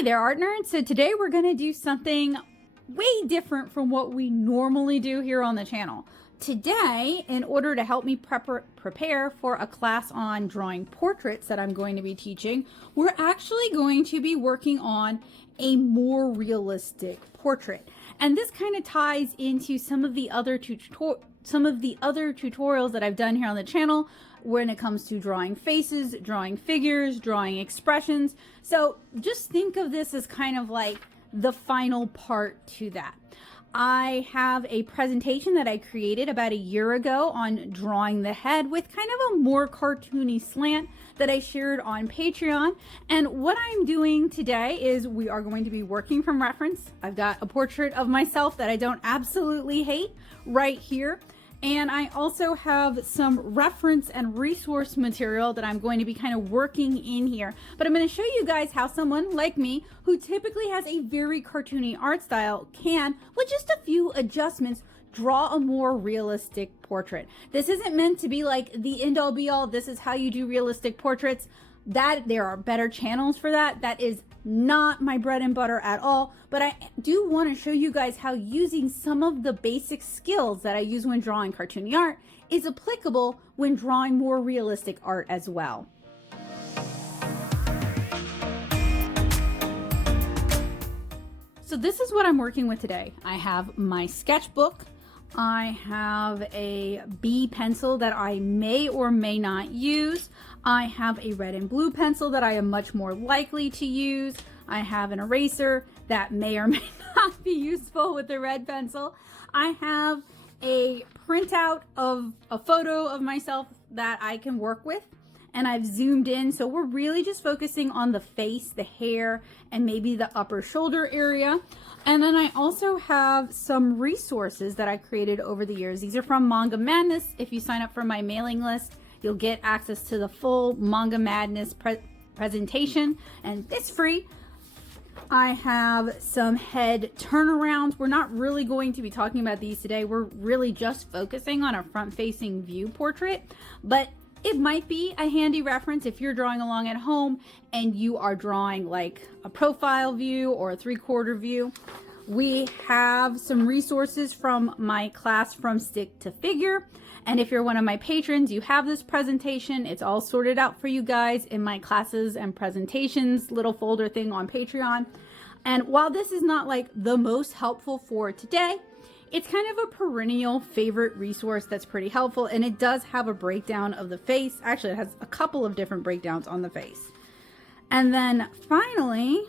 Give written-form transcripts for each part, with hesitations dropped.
Hey there, art nerds. So today we're going to do something way different from what we normally do here on the channel. Today, in order to help me prepare for a class on drawing portraits that I'm going to be teaching, we're actually going to be working on a more realistic portrait. And this kind of ties into some of the other tutorials that I've done here on the channel when it comes to drawing faces, drawing figures, drawing expressions. So just think of this as kind of like the final part to that. I have a presentation that I created about a year ago on drawing the head with kind of a more cartoony slant that I shared on Patreon. And what I'm doing today is we are going to be working from reference. I've got a portrait of myself that I don't absolutely hate right here. And I also have some reference and resource material that I'm going to be kind of working in here. But I'm going to show you guys how someone like me, who typically has a very cartoony art style, can, with just a few adjustments, draw a more realistic portrait. This isn't meant to be like the end-all be-all, this is how you do realistic portraits. That there are better channels for that. That is not my bread and butter at all, but I do want to show you guys how using some of the basic skills that I use when drawing cartoony art is applicable when drawing more realistic art as well. So this is what I'm working with today. I have my sketchbook. I have a B pencil that I may or may not use. I have a red and blue pencil that I am much more likely to use. I have an eraser that may or may not be useful with the red pencil. I have a printout of a photo of myself that I can work with, and I've zoomed in. So we're really just focusing on the face, the hair, and maybe the upper shoulder area. And then I also have some resources that I created over the years. These are from Manga Madness. If you sign up for my mailing list, you'll get access to the full Manga Madness presentation, and it's free. I have some head turnarounds. We're not really going to be talking about these today. We're really just focusing on a front-facing view portrait, but it might be a handy reference if you're drawing along at home and you are drawing like a profile view or a three-quarter view. We have some resources from my class From Stick to Figure. And if you're one of my patrons, you have this presentation. It's all sorted out for you guys in my classes and presentations little folder thing on Patreon. And while this is not like the most helpful for today, it's kind of a perennial favorite resource that's pretty helpful, and it does have a breakdown of the face. Actually, it has a couple of different breakdowns on the face. And then finally,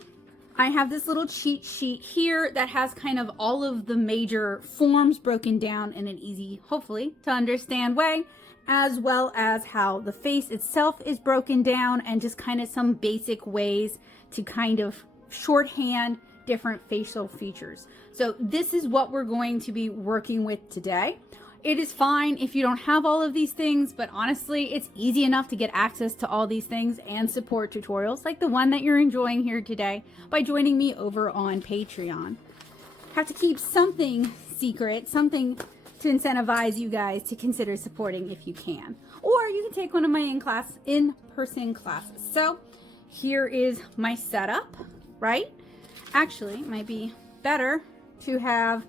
I have this little cheat sheet here that has kind of all of the major forms broken down in an easy, hopefully, to understand way, as well as how the face itself is broken down and just kind of some basic ways to kind of shorthand different facial features. So this is what we're going to be working with today. It is fine if you don't have all of these things, but honestly, it's easy enough to get access to all these things and support tutorials like the one that you're enjoying here today by joining me over on Patreon. Have to keep something secret, something to incentivize you guys to consider supporting if you can. Or you can take one of my in-person classes. So here is my setup, right? Actually, it might be better to have,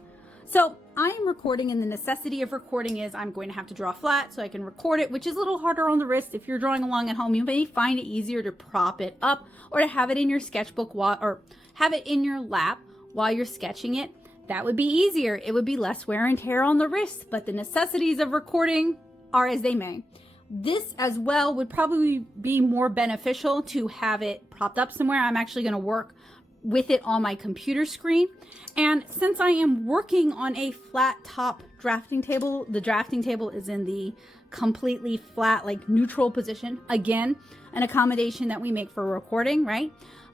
so I am recording, and the necessity of recording is I'm going to have to draw flat so I can record it, which is a little harder on the wrist. If you're drawing along at home, you may find it easier to prop it up or to have it in your sketchbook or have it in your lap while you're sketching it. That would be easier. It would be less wear and tear on the wrist, but the necessities of recording are as they may. This as well would probably be more beneficial to have it propped up somewhere. I'm actually going to work with it on my computer screen. And since I am working on a flat top drafting table, the drafting table is in the completely flat, like neutral position. Again, an accommodation that we make for recording, right?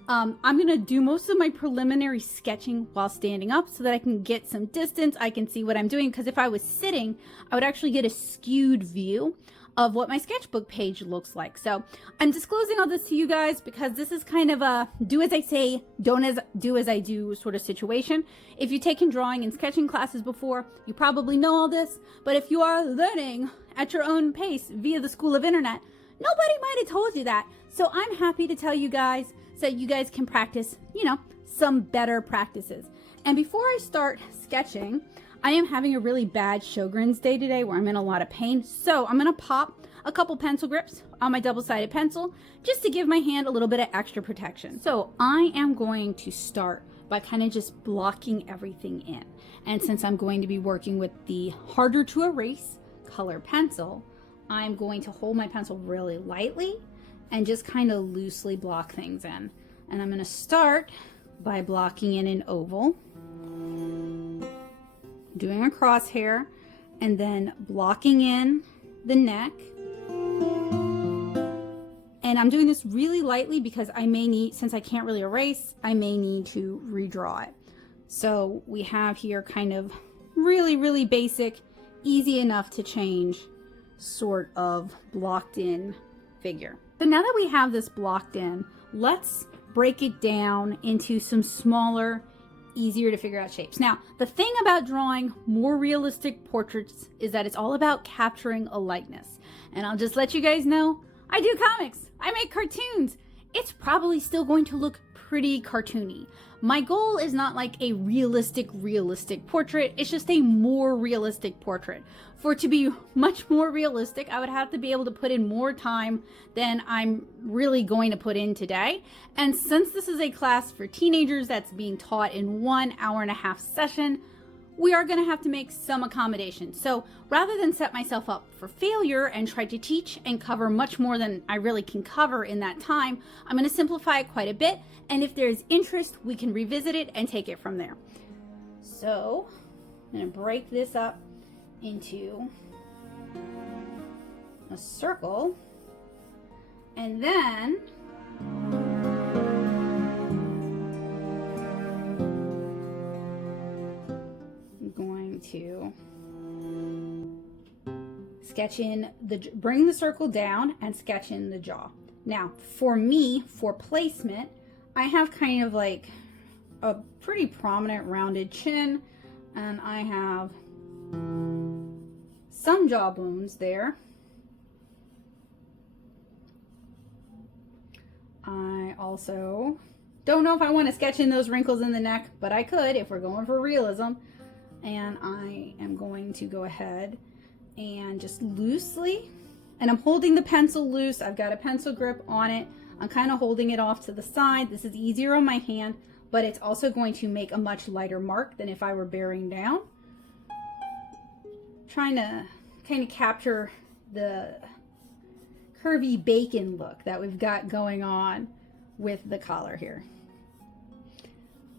I'm gonna do most of my preliminary sketching while standing up so that I can get some distance. I can see what I'm doing, because if I was sitting, I would actually get a skewed view of what my sketchbook page looks like. So I'm disclosing all this to you guys because this is kind of a do as I say, do as I do sort of situation. If you've taken drawing and sketching classes before, you probably know all this, but if you are learning at your own pace via the School of Internet, nobody might have told you that. So I'm happy to tell you guys so you guys can practice, you know, some better practices. And before I start sketching, I am having a really bad Sjogren's day today where I'm in a lot of pain. So I'm going to pop a couple pencil grips on my double-sided pencil just to give my hand a little bit of extra protection. So I am going to start by kind of just blocking everything in. And since I'm going to be working with the harder to erase color pencil, I'm going to hold my pencil really lightly and just kind of loosely block things in. And I'm going to start by blocking in an oval, doing a crosshair, and then blocking in the neck. And I'm doing this really lightly because I may need, since I can't really erase, I may need to redraw it. So we have here kind of really, really basic, easy enough to change sort of blocked in figure. So now that we have this blocked in, let's break it down into some smaller, easier to figure out shapes. Now, the thing about drawing more realistic portraits is that it's all about capturing a likeness. And I'll just let you guys know, I do comics, I make cartoons. It's probably still going to look pretty cartoony. My goal is not like a realistic portrait. It's just a more realistic portrait. For it to be much more realistic, I would have to be able to put in more time than I'm really going to put in today. And since this is a class for teenagers that's being taught in 1 hour-and-a-half session, we are going to have to make some accommodations. So rather than set myself up for failure and try to teach and cover much more than I really can cover in that time, I'm going to simplify it quite a bit. And if there's interest, we can revisit it and take it from there. So I'm going to break this up into a circle, and then I'm going to sketch in bring the circle down and sketch in the jaw. Now, for me, for placement, I have kind of like a pretty prominent rounded chin, and I have some jaw bones there. I also don't know if I want to sketch in those wrinkles in the neck, but I could if we're going for realism. And I am going to go ahead and just loosely, and I'm holding the pencil loose. I've got a pencil grip on it. I'm kind of holding it off to the side. This is easier on my hand, but it's also going to make a much lighter mark than if I were bearing down. Trying to kind of capture the curvy bacon look that we've got going on with the collar here.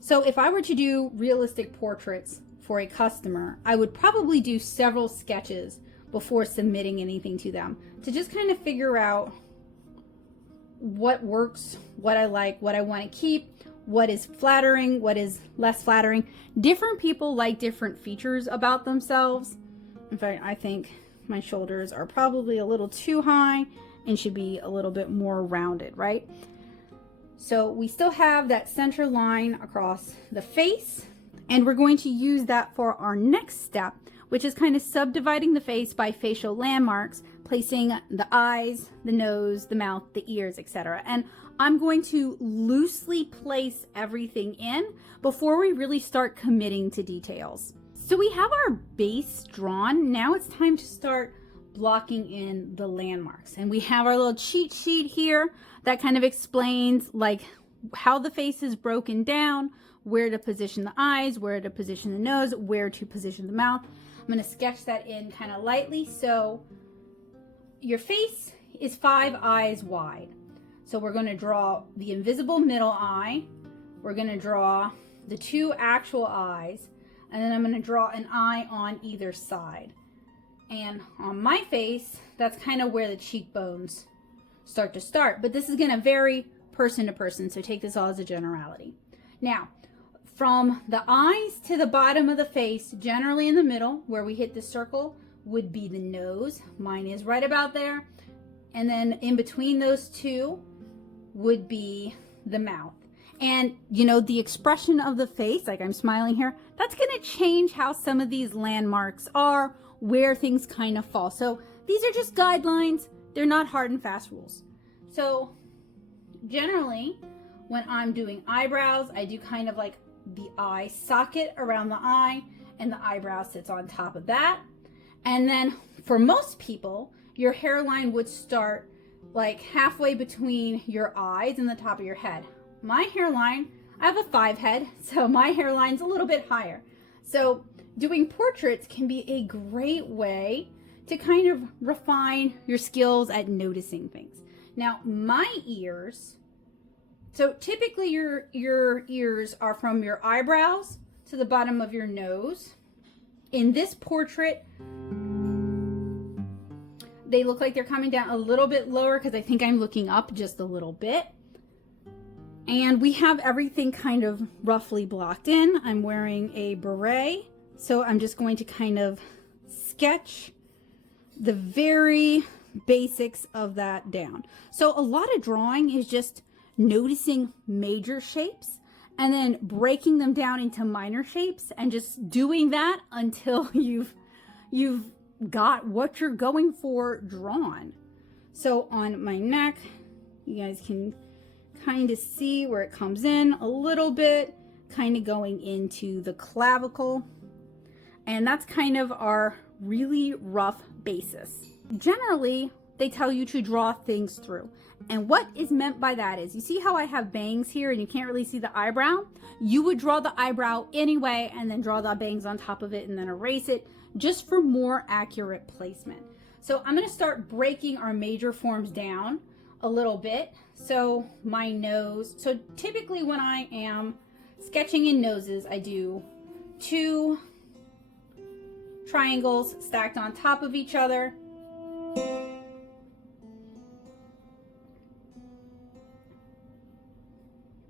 So if I were to do realistic portraits for a customer, I would probably do several sketches before submitting anything to them to just kind of figure out what works, what I like, what I want to keep, what is flattering, what is less flattering. Different people like different features about themselves. In fact, I think my shoulders are probably a little too high and should be a little bit more rounded, right? So we still have that center line across the face, and we're going to use that for our next step, which is kind of subdividing the face by facial landmarks, placing the eyes, the nose, the mouth, the ears, etc. And I'm going to loosely place everything in before we really start committing to details. So we have our base drawn. Now it's time to start blocking in the landmarks. And we have our little cheat sheet here that kind of explains like how the face is broken down, where to position the eyes, where to position the nose, where to position the mouth. I'm going to sketch that in kind of lightly. So your face is 5 eyes wide. So we're going to draw the invisible middle eye. We're going to draw the 2 actual eyes. And then I'm going to draw an eye on either side. And on my face, that's kind of where the cheekbones start to start. But this is going to vary person to person, so take this all as a generality. Now, from the eyes to the bottom of the face, generally in the middle, where we hit the circle, would be the nose. Mine is right about there. And then in between those two would be the mouth. And, you know, the expression of the face, like I'm smiling here, that's going to change how some of these landmarks are, where things kind of fall. So these are just guidelines. They're not hard and fast rules. So generally, when I'm doing eyebrows, I do kind of like the eye socket around the eye, and the eyebrow sits on top of that. And then for most people, your hairline would start like halfway between your eyes and the top of your head. My hairline, I have a 5 head, so my hairline's a little bit higher. So doing portraits can be a great way to kind of refine your skills at noticing things. Now, my ears, so typically your ears are from your eyebrows to the bottom of your nose. In this portrait, they look like they're coming down a little bit lower because I think I'm looking up just a little bit. And we have everything kind of roughly blocked in. I'm wearing a beret, so I'm just going to kind of sketch the very basics of that down. So a lot of drawing is just noticing major shapes and then breaking them down into minor shapes and just doing that until you've got what you're going for drawn. So on my neck, you guys can kind of see where it comes in a little bit, kind of going into the clavicle. And that's kind of our really rough basis. Generally, they tell you to draw things through. And what is meant by that is, you see how I have bangs here and you can't really see the eyebrow? You would draw the eyebrow anyway and then draw the bangs on top of it and then erase it just for more accurate placement. So I'm going to start breaking our major forms down a little bit. So my nose, so typically when I am sketching in noses, I do 2 triangles stacked on top of each other.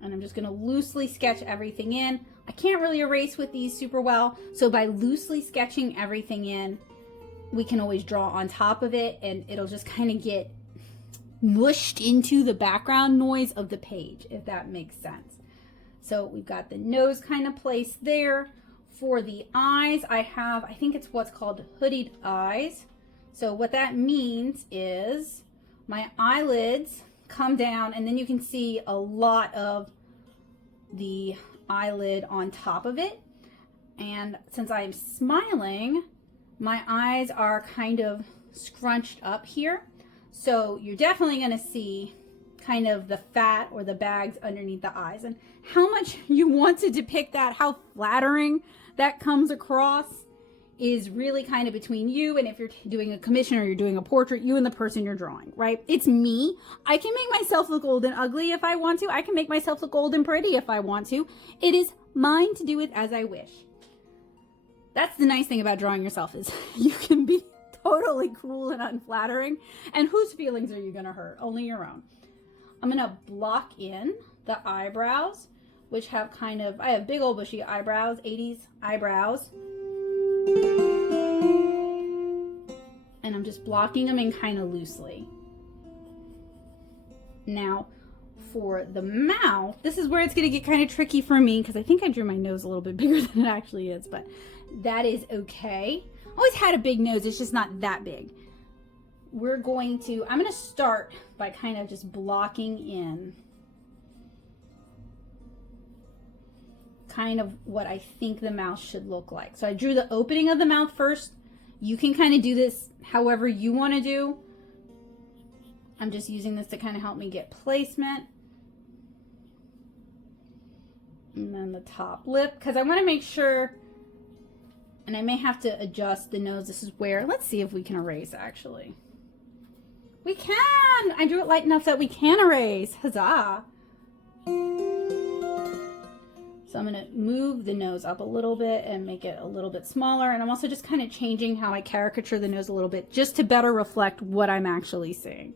And I'm just going to loosely sketch everything in. I can't really erase with these super well, so by loosely sketching everything in, we can always draw on top of it and it'll just kind of get mushed into the background noise of the page, if that makes sense. So we've got the nose kind of placed there. For the eyes, I think it's what's called hooded eyes. So what that means is my eyelids come down and then you can see a lot of the eyelid on top of it. And since I'm smiling, my eyes are kind of scrunched up here. So you're definitely going to see kind of the fat or the bags underneath the eyes. And how much you want to depict that, how flattering that comes across, is really kind of between you and if you're doing a commission or you're doing a portrait, you and the person you're drawing, right? It's me. I can make myself look old and ugly if I want to. I can make myself look old and pretty if I want to. It is mine to do it as I wish. That's the nice thing about drawing yourself, is you can be totally cruel and unflattering. And whose feelings are you going to hurt? Only your own. I'm going to block in the eyebrows, which have kind of, I have big old bushy eyebrows, 80s eyebrows. And I'm just blocking them in kind of loosely. Now, for the mouth, this is where it's going to get kind of tricky for me because I think I drew my nose a little bit bigger than it actually is, but that is okay. I always had a big nose, it's just not that big. I'm going to start by kind of just blocking in kind of what I think the mouth should look like. So I drew the opening of the mouth first. You can kind of do this however you want to do. I'm just using this to kind of help me get placement. And then the top lip, because I want to make sure, and I may have to adjust the nose. This is where, let's see if we can erase actually. We can! I drew it light enough that we can erase. Huzzah! So I'm going to move the nose up a little bit and make it a little bit smaller. And I'm also just kind of changing how I caricature the nose a little bit just to better reflect what I'm actually seeing.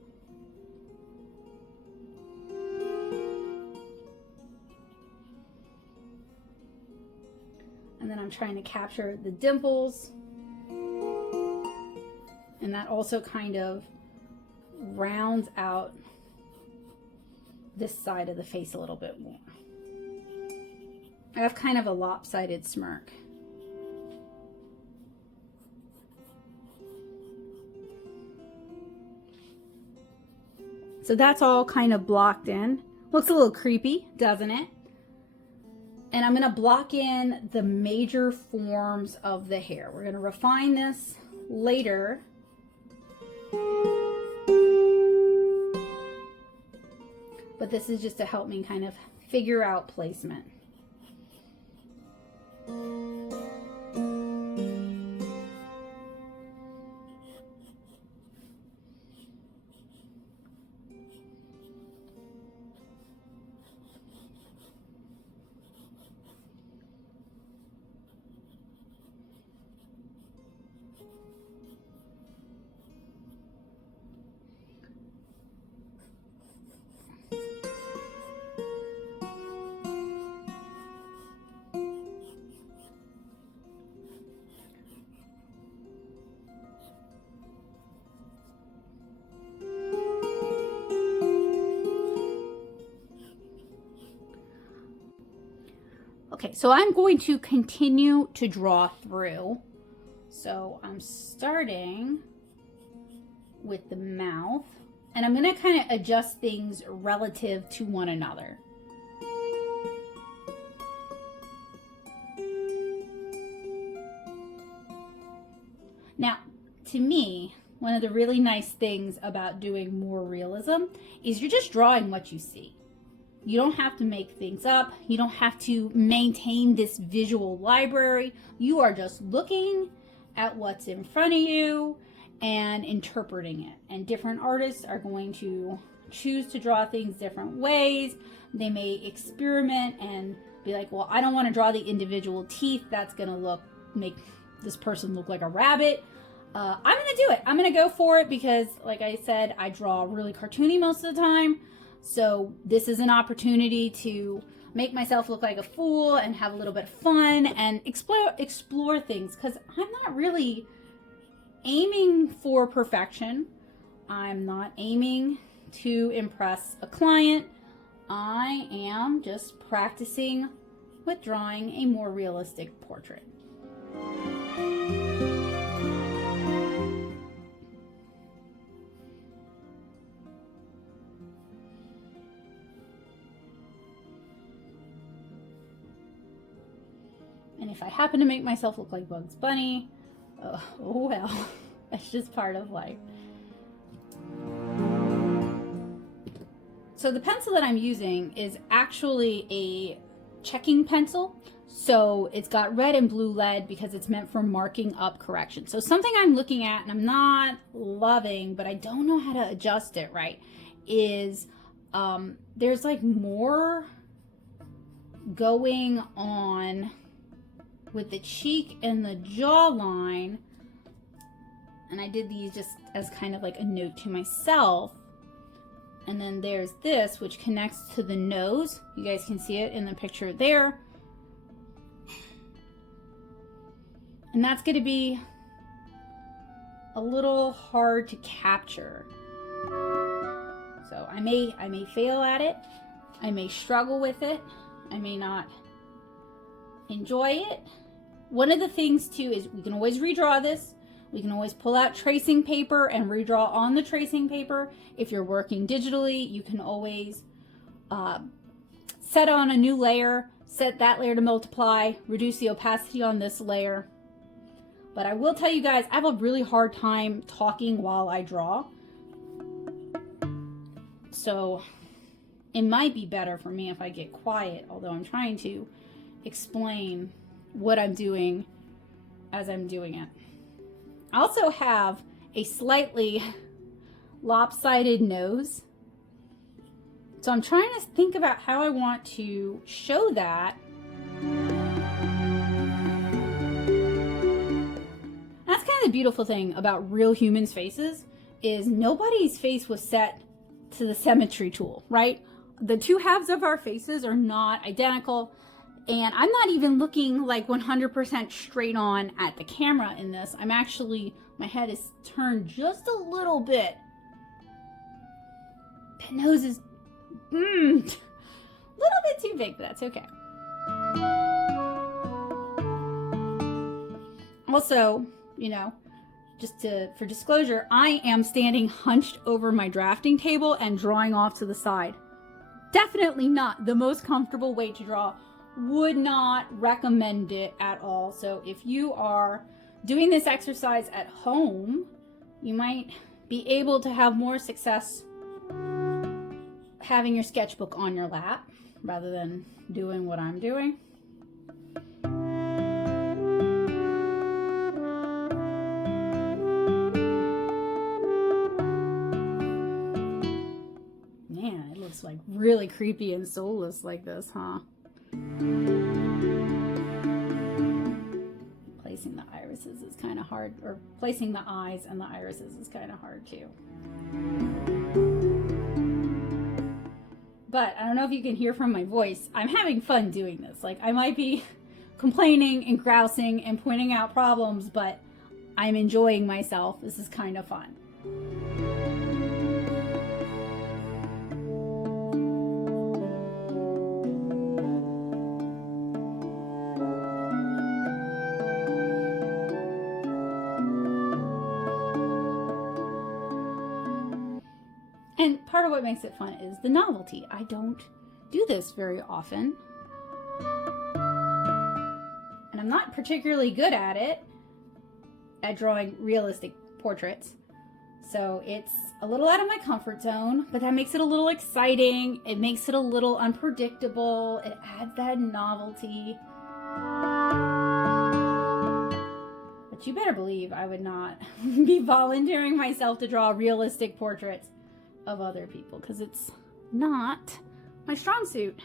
And then I'm trying to capture the dimples. And that also kind of rounds out this side of the face a little bit more. I have kind of a lopsided smirk. So that's all kind of blocked in. Looks a little creepy, doesn't it? And I'm going to block in the major forms of the hair. We're going to refine this later. But this is just to help me kind of figure out placement. Okay, so I'm going to continue to draw through. So I'm starting with the mouth, and I'm going to kind of adjust things relative to one another. Now, to me, one of the really nice things about doing more realism is you're just drawing what you see. You don't have to make things up. You don't have to maintain this visual library. You are just looking at what's in front of you and interpreting it. And different artists are going to choose to draw things different ways. They may experiment and be like, well, I don't want to draw the individual teeth. That's going to make this person look like a rabbit. I'm going to do it. I'm going to go for it because, like I said, I draw really cartoony most of the time. So this is an opportunity to make myself look like a fool and have a little bit of fun and explore things, because I'm not really aiming for perfection. I'm not aiming to impress a client. I am just practicing with drawing a more realistic portrait. And if I happen to make myself look like Bugs Bunny, oh well, that's just part of life. So the pencil that I'm using is actually a checking pencil. So it's got red and blue lead because it's meant for marking up correction. So something I'm looking at and I'm not loving, but I don't know how to adjust it right, is there's like more going on with the cheek and the jawline, and I did these just as kind of like a note to myself. And then there's this, which connects to the nose. You guys can see it in the picture there. And that's going to be a little hard to capture. So I may fail at it. I may struggle with it. I may not enjoy it. One of the things too is we can always redraw this. We can always pull out tracing paper and redraw on the tracing paper. If you're working digitally, you can always set on a new layer, set that layer to multiply, reduce the opacity on this layer. But I will tell you guys, I have a really hard time talking while I draw. So it might be better for me if I get quiet, although I'm trying to explain what I'm doing as I'm doing it. I also have a slightly lopsided nose. So I'm trying to think about how I want to show that. That's kind of the beautiful thing about real humans' faces, is nobody's face was set to the symmetry tool, right? The two halves of our faces are not identical. And I'm not even looking like 100% straight on at the camera in this. I'm actually, my head is turned just a little bit. That nose is a little bit too big, but that's okay. Also, you know, for disclosure, I am standing hunched over my drafting table and drawing off to the side. definitely not the most comfortable way to draw. Would not recommend it at all. So if you are doing this exercise at home, you might be able to have more success having your sketchbook on your lap rather than doing what I'm doing. Man, it looks like really creepy and soulless like this, huh? Placing the irises is kind of hard, or placing the eyes and the irises is kind of hard too. But I don't know if you can hear from my voice, I'm having fun doing this. Like, I might be complaining and grousing and pointing out problems, but I'm enjoying myself. This is kind of fun. And part of what makes it fun is the novelty. I don't do this very often. And I'm not particularly good at it, at drawing realistic portraits. So it's a little out of my comfort zone, but that makes it a little exciting. It makes it a little unpredictable. It adds that novelty. But you better believe I would not be volunteering myself to draw realistic portraits of other people, because it's not my strong suit.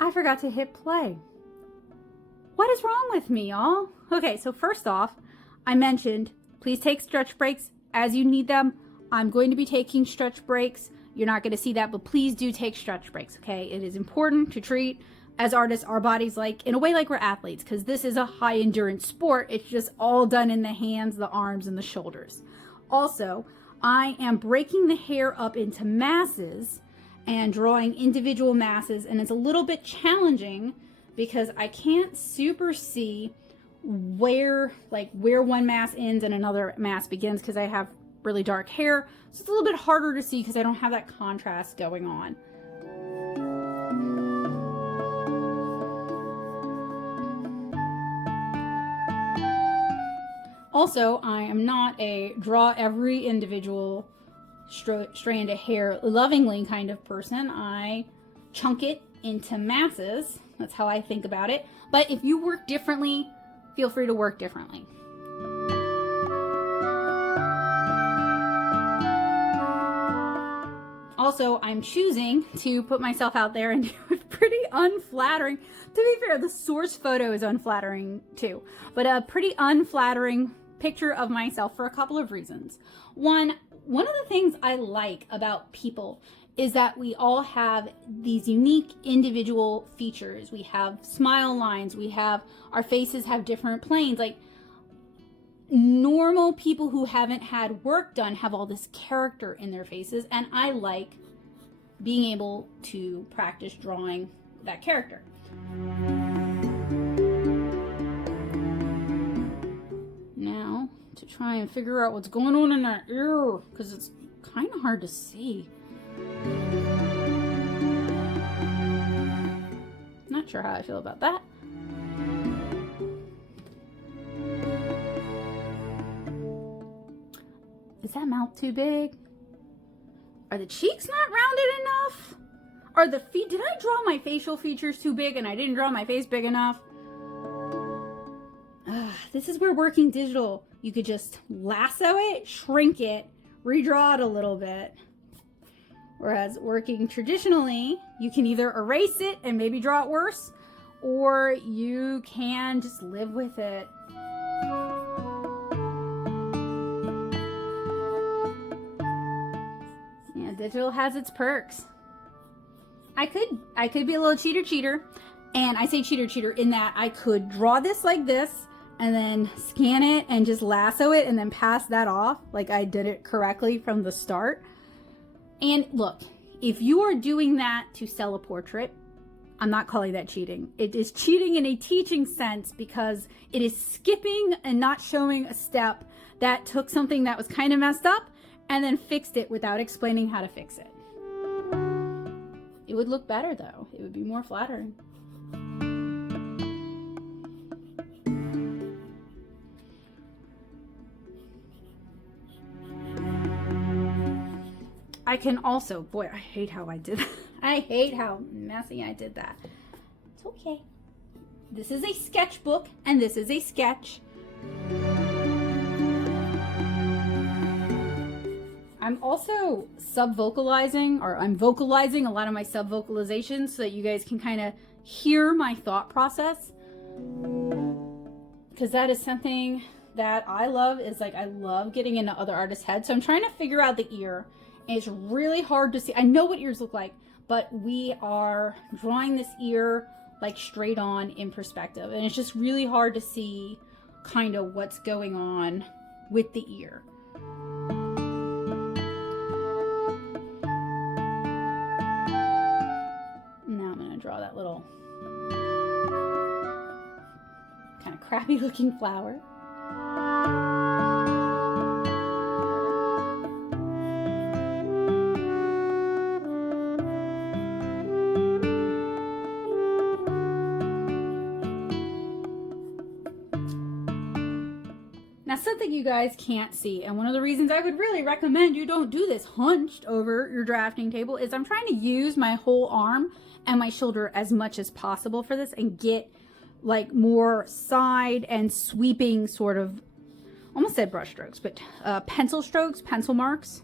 I forgot to hit play. What is wrong with me, y'all? Okay, so first off, I mentioned please take stretch breaks as you need them. I'm going to be taking stretch breaks. You're not going to see that, but please do take stretch breaks, okay? It is important to treat, as artists, our bodies in a way like we're athletes, because this is a high endurance sport. It's just all done in the hands, the arms, and the shoulders. Also, I am breaking the hair up into masses and drawing individual masses, and it's a little bit challenging because I can't super see where one mass ends and another mass begins because I have really dark hair. So it's a little bit harder to see because I don't have that contrast going on. Also, I am not a draw every individual strand of hair lovingly kind of person. I chunk it into masses. That's how I think about it. But if you work differently, feel free to work differently. Also, I'm choosing to put myself out there and do a pretty unflattering, to be fair, the source photo is unflattering too, but a pretty unflattering picture of myself for a couple of reasons. One of the things I like about people is that we all have these unique individual features. We have smile lines, our faces have different planes. Like, normal people who haven't had work done have all this character in their faces, and I like being able to practice drawing that character. Now, to try and figure out what's going on in that ear, because it's kind of hard to see. Not sure how I feel about that. Is that mouth too big? Are the cheeks not rounded enough? Are the feet, did I draw my facial features too big and I didn't draw my face big enough? This is where working digital, you could just lasso it, shrink it, redraw it a little bit. Whereas working traditionally, you can either erase it and maybe draw it worse, or you can just live with it. Yeah, digital has its perks. I could be a little cheater, and I say cheater in that I could draw this like this, and then scan it and just lasso it and then pass that off like I did it correctly from the start. And look, if you are doing that to sell a portrait, I'm not calling that cheating. It is cheating in a teaching sense because it is skipping and not showing a step that took something that was kind of messed up and then fixed it without explaining how to fix it. It would look better though. It would be more flattering. I can also, boy, I hate how I did that. I hate how messy I did that. It's okay. This is a sketchbook and this is a sketch. I'm also sub-vocalizing, or I'm vocalizing a lot of my sub-vocalizations so that you guys can kind of hear my thought process. Because that is something that I love, is like I love getting into other artists' heads. So I'm trying to figure out the ear. And it's really hard to see. I know what ears look like, but we are drawing this ear like straight on in perspective. And it's just really hard to see kind of what's going on with the ear. Now I'm gonna draw that little kind of crappy looking flower. Now, something you guys can't see, and one of the reasons I would really recommend you don't do this hunched over your drafting table, is I'm trying to use my whole arm and my shoulder as much as possible for this and get like more side and sweeping sort of, almost said brush strokes, but pencil strokes, pencil marks.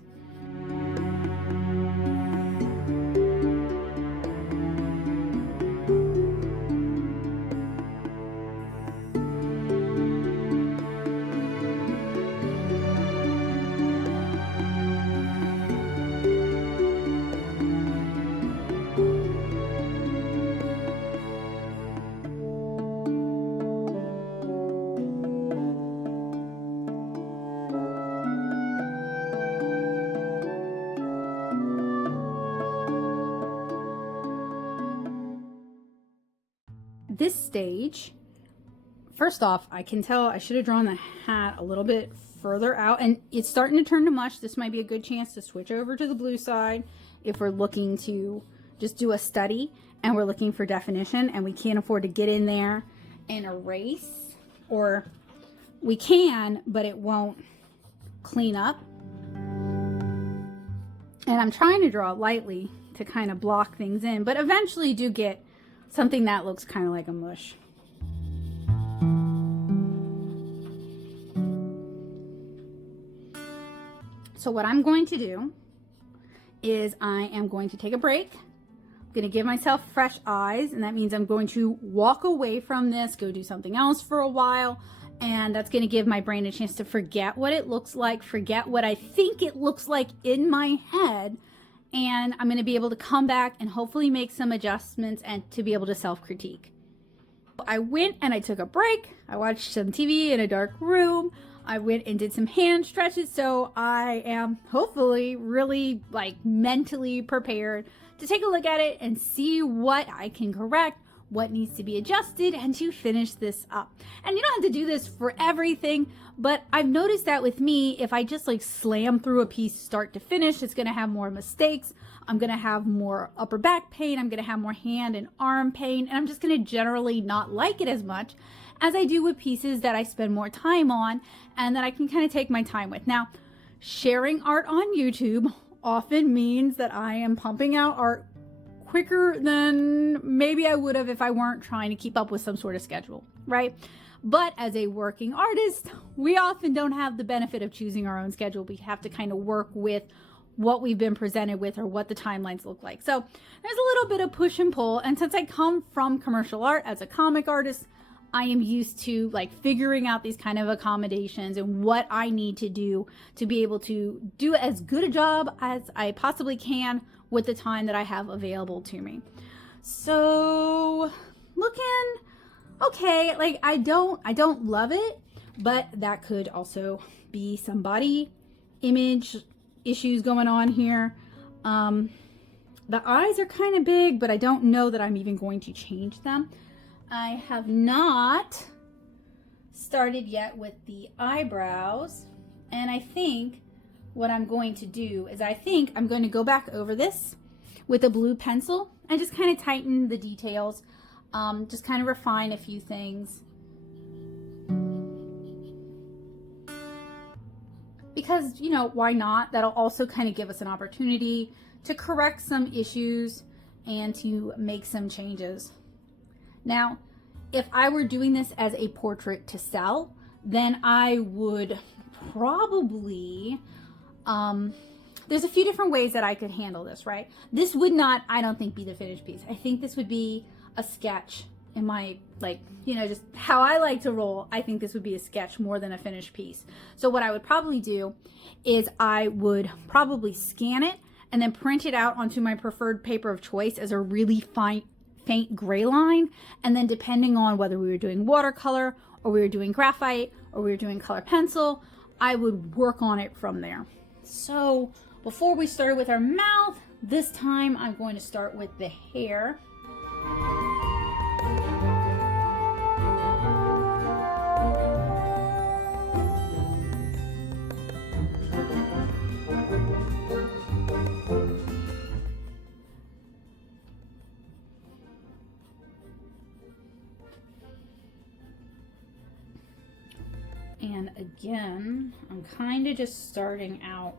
This stage, first off, I can tell I should have drawn the hat a little bit further out, and it's starting to turn to mush. This might be a good chance to switch over to the blue side if we're looking to just do a study and we're looking for definition and we can't afford to get in there and erase, or we can, but it won't clean up. And I'm trying to draw lightly to kind of block things in, but eventually do get something that looks kind of like a mush. So what I'm going to do is I am going to take a break. I'm going to give myself fresh eyes, and that means I'm going to walk away from this, go do something else for a while, and that's going to give my brain a chance to forget what it looks like, forget what I think it looks like in my head, and I'm going to be able to come back and hopefully make some adjustments and to be able to self-critique. I went and I took a break. I watched some TV in a dark room. I went and did some hand stretches, so I am hopefully really like mentally prepared to take a look at it and see what I can correct, what needs to be adjusted, and to finish this up. And you don't have to do this for everything, but I've noticed that with me, if I just like slam through a piece start to finish, it's gonna have more mistakes. I'm gonna have more upper back pain. I'm gonna have more hand and arm pain, and I'm just gonna generally not like it as much as I do with pieces that I spend more time on and that I can kind of take my time with. Now, sharing art on YouTube often means that I am pumping out art quicker than maybe I would have if I weren't trying to keep up with some sort of schedule, right? But as a working artist, we often don't have the benefit of choosing our own schedule. We have to kind of work with what we've been presented with or what the timelines look like. So there's a little bit of push and pull. And since I come from commercial art as a comic artist, I am used to like figuring out these kind of accommodations and what I need to do to be able to do as good a job as I possibly can with the time that I have available to me. So looking okay, like I don't love it, but that could also be some body image issues going on here. The eyes are kind of big, but I don't know that I'm even going to change them. I have not started yet with the eyebrows, and I think what I'm going to do is I'm going to go back over this with a blue pencil and just kind of tighten the details, just kind of refine a few things. Because, you know, why not? That'll also kind of give us an opportunity to correct some issues and to make some changes. Now, if I were doing this as a portrait to sell, then I would probably, there's a few different ways that I could handle this, right? This would not, I don't think, be the finished piece. I think this would be a sketch in my, like, you know, just how I like to roll. I think this would be a sketch more than a finished piece. So what I would probably do is I would probably scan it and then print it out onto my preferred paper of choice as a really faint gray line. And then depending on whether we were doing watercolor or we were doing graphite or we were doing color pencil, I would work on it from there. So before we started with our mouth, this time I'm going to start with the hair. And again, I'm kind of just starting out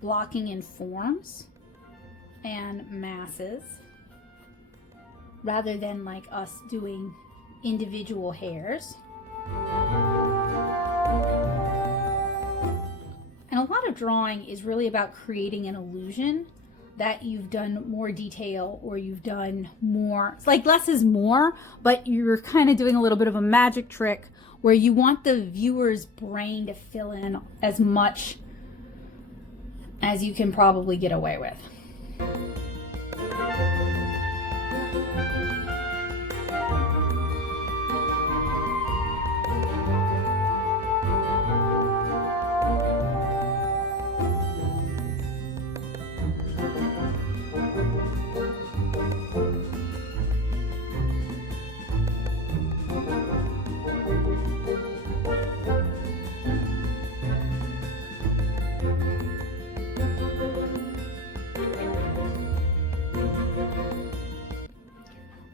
blocking in forms and masses rather than like us doing individual hairs. And a lot of drawing is really about creating an illusion that you've done more detail or you've done more. It's like less is more, but you're kind of doing a little bit of a magic trick where you want the viewer's brain to fill in as much as you can probably get away with.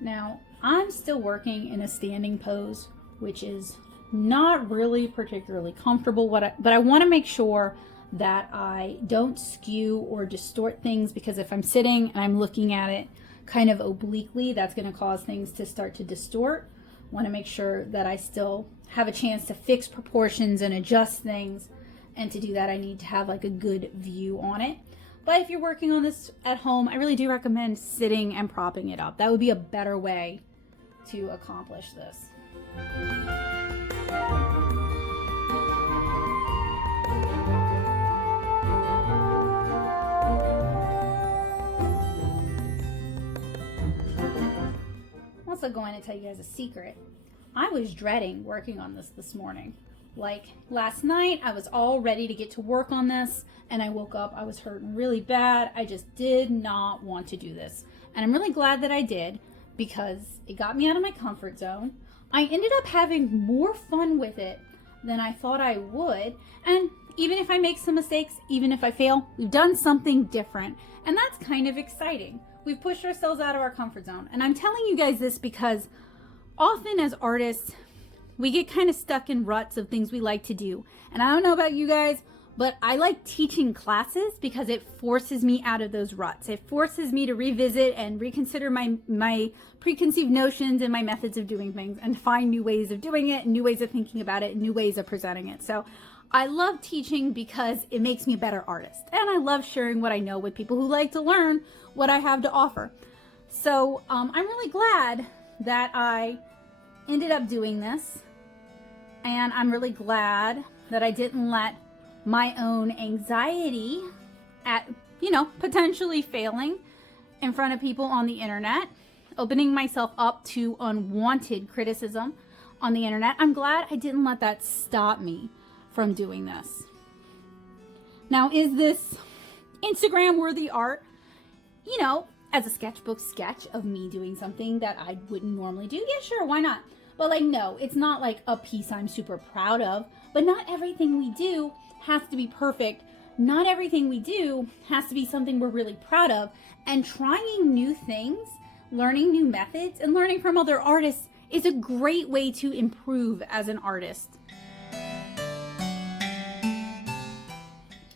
Now, I'm still working in a standing pose, which is not really particularly comfortable, but I want to make sure that I don't skew or distort things, because if I'm sitting and I'm looking at it kind of obliquely, that's going to cause things to start to distort. I want to make sure that I still have a chance to fix proportions and adjust things, and to do that I need to have like a good view on it. But if you're working on this at home, I really do recommend sitting and propping it up. That would be a better way to accomplish this. I'm also going to tell you guys a secret. I was dreading working on this morning. Like last night, I was all ready to get to work on this, and I woke up, I was hurting really bad. I just did not want to do this. And I'm really glad that I did, because it got me out of my comfort zone. I ended up having more fun with it than I thought I would. And even if I make some mistakes, even if I fail, we've done something different. And that's kind of exciting. We've pushed ourselves out of our comfort zone. And I'm telling you guys this because often as artists, we get kind of stuck in ruts of things we like to do. And I don't know about you guys, but I like teaching classes because it forces me out of those ruts. It forces me to revisit and reconsider my preconceived notions and my methods of doing things, and find new ways of doing it, new ways of thinking about it, new ways of presenting it. So I love teaching because it makes me a better artist. And I love sharing what I know with people who like to learn what I have to offer. So I'm really glad that I ended up doing this. And I'm really glad that I didn't let my own anxiety at, potentially failing in front of people on the internet, opening myself up to unwanted criticism on the internet. I'm glad I didn't let that stop me from doing this. Now, is this Instagram worthy art? you know, as a sketchbook sketch of me doing something that I wouldn't normally do. Yeah, sure, why not? But like, no, it's not like a piece I'm super proud of. But not everything we do has to be perfect. Not everything we do has to be something we're really proud of. And trying new things, learning new methods, and learning from other artists is a great way to improve as an artist.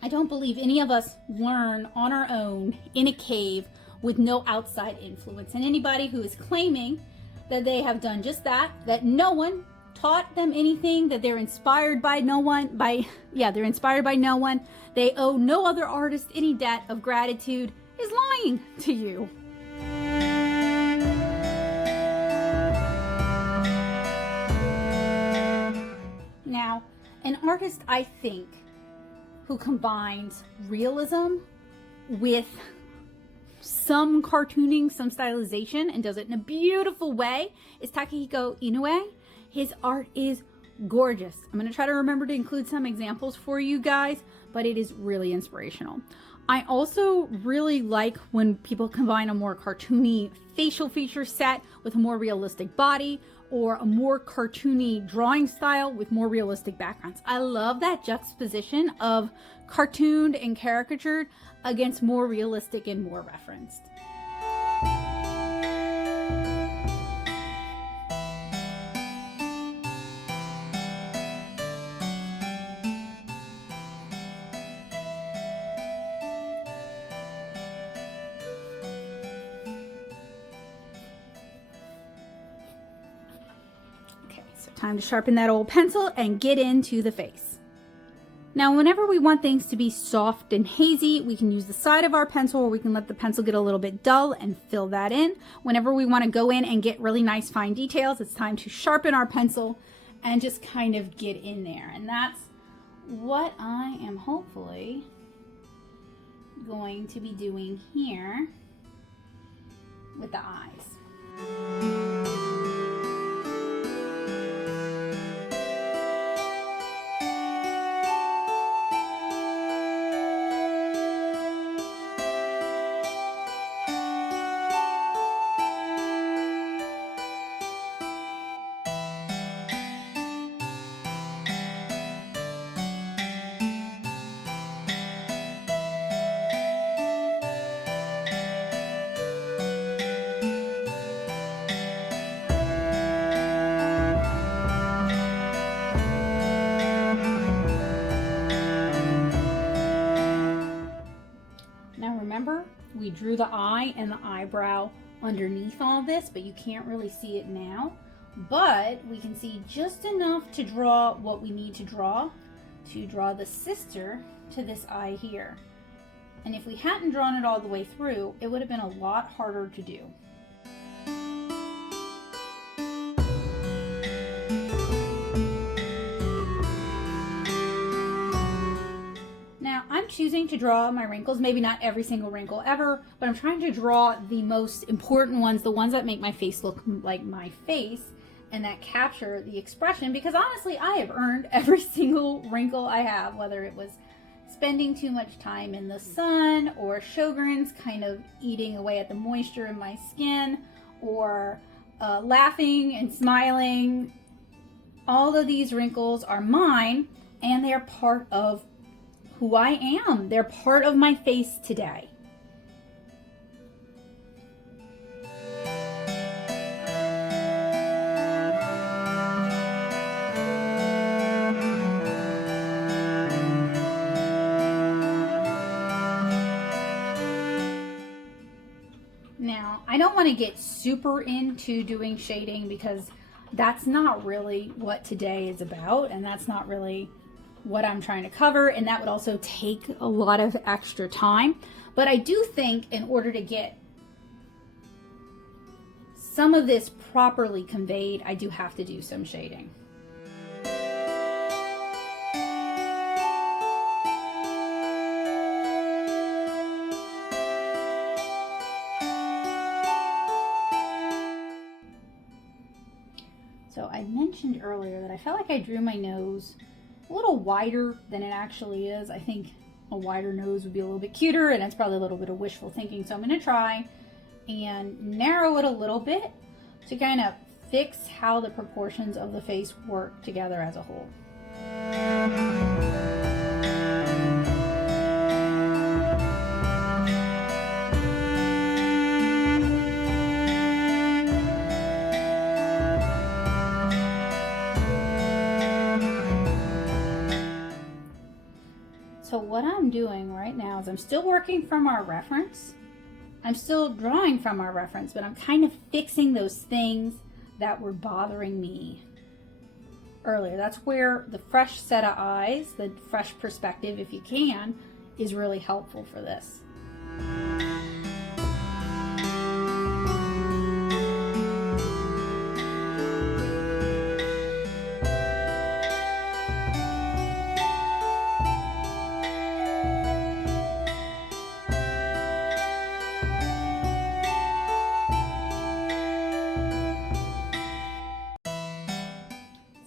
I don't believe any of us learn on our own in a cave with no outside influence. And anybody who is claiming that they have done just that, that no one taught them anything, that they're inspired by no one, they're inspired by no one, they owe no other artist any debt of gratitude, is lying to you. Now, an artist, I think, who combines realism with some cartooning, some stylization, and does it in a beautiful way is Takehiko Inoue. His art is gorgeous. I'm going to try to remember to include some examples for you guys, but it is really inspirational. I also really like when people combine a more cartoony facial feature set with a more realistic body, or a more cartoony drawing style with more realistic backgrounds. I love that juxtaposition of cartooned and caricatured against more realistic and more referenced. Time to sharpen that old pencil and get into the face. Now, whenever we want things to be soft and hazy, we can use the side of our pencil, or we can let the pencil get a little bit dull and fill that in. Whenever we want to go in and get really nice fine details, it's time to sharpen our pencil and just kind of get in there. And that's what I am hopefully going to be doing here with the eyes. Remember, we drew the eye and the eyebrow underneath all this, but you can't really see it now. But we can see just enough to draw what we need to draw the sister to this eye here. And if we hadn't drawn it all the way through, it would have been a lot harder to do. I'm choosing to draw my wrinkles, maybe not every single wrinkle ever, but I'm trying to draw the most important ones, the ones that make my face look like my face and that capture the expression, because honestly, I have earned every single wrinkle I have, whether it was spending too much time in the sun, or Sjogren's kind of eating away at the moisture in my skin, or laughing and smiling. All of these wrinkles are mine, and they are part of who I am. They're part of my face today. Now, I don't want to get super into doing shading because that's not really what today is about, and that's not really what I'm trying to cover, and that would also take a lot of extra time. But I do think in order to get some of this properly conveyed, I do have to do some shading. So I mentioned earlier that I felt like I drew my nose a little wider than it actually is. I think a wider nose would be a little bit cuter, and it's probably a little bit of wishful thinking. So I'm going to try and narrow it a little bit to kind of fix how the proportions of the face work together as a whole. So what I'm doing right now is I'm still working from our reference. I'm still drawing from our reference, but I'm kind of fixing those things that were bothering me earlier. That's where the fresh set of eyes, the fresh perspective, if you can, is really helpful for this.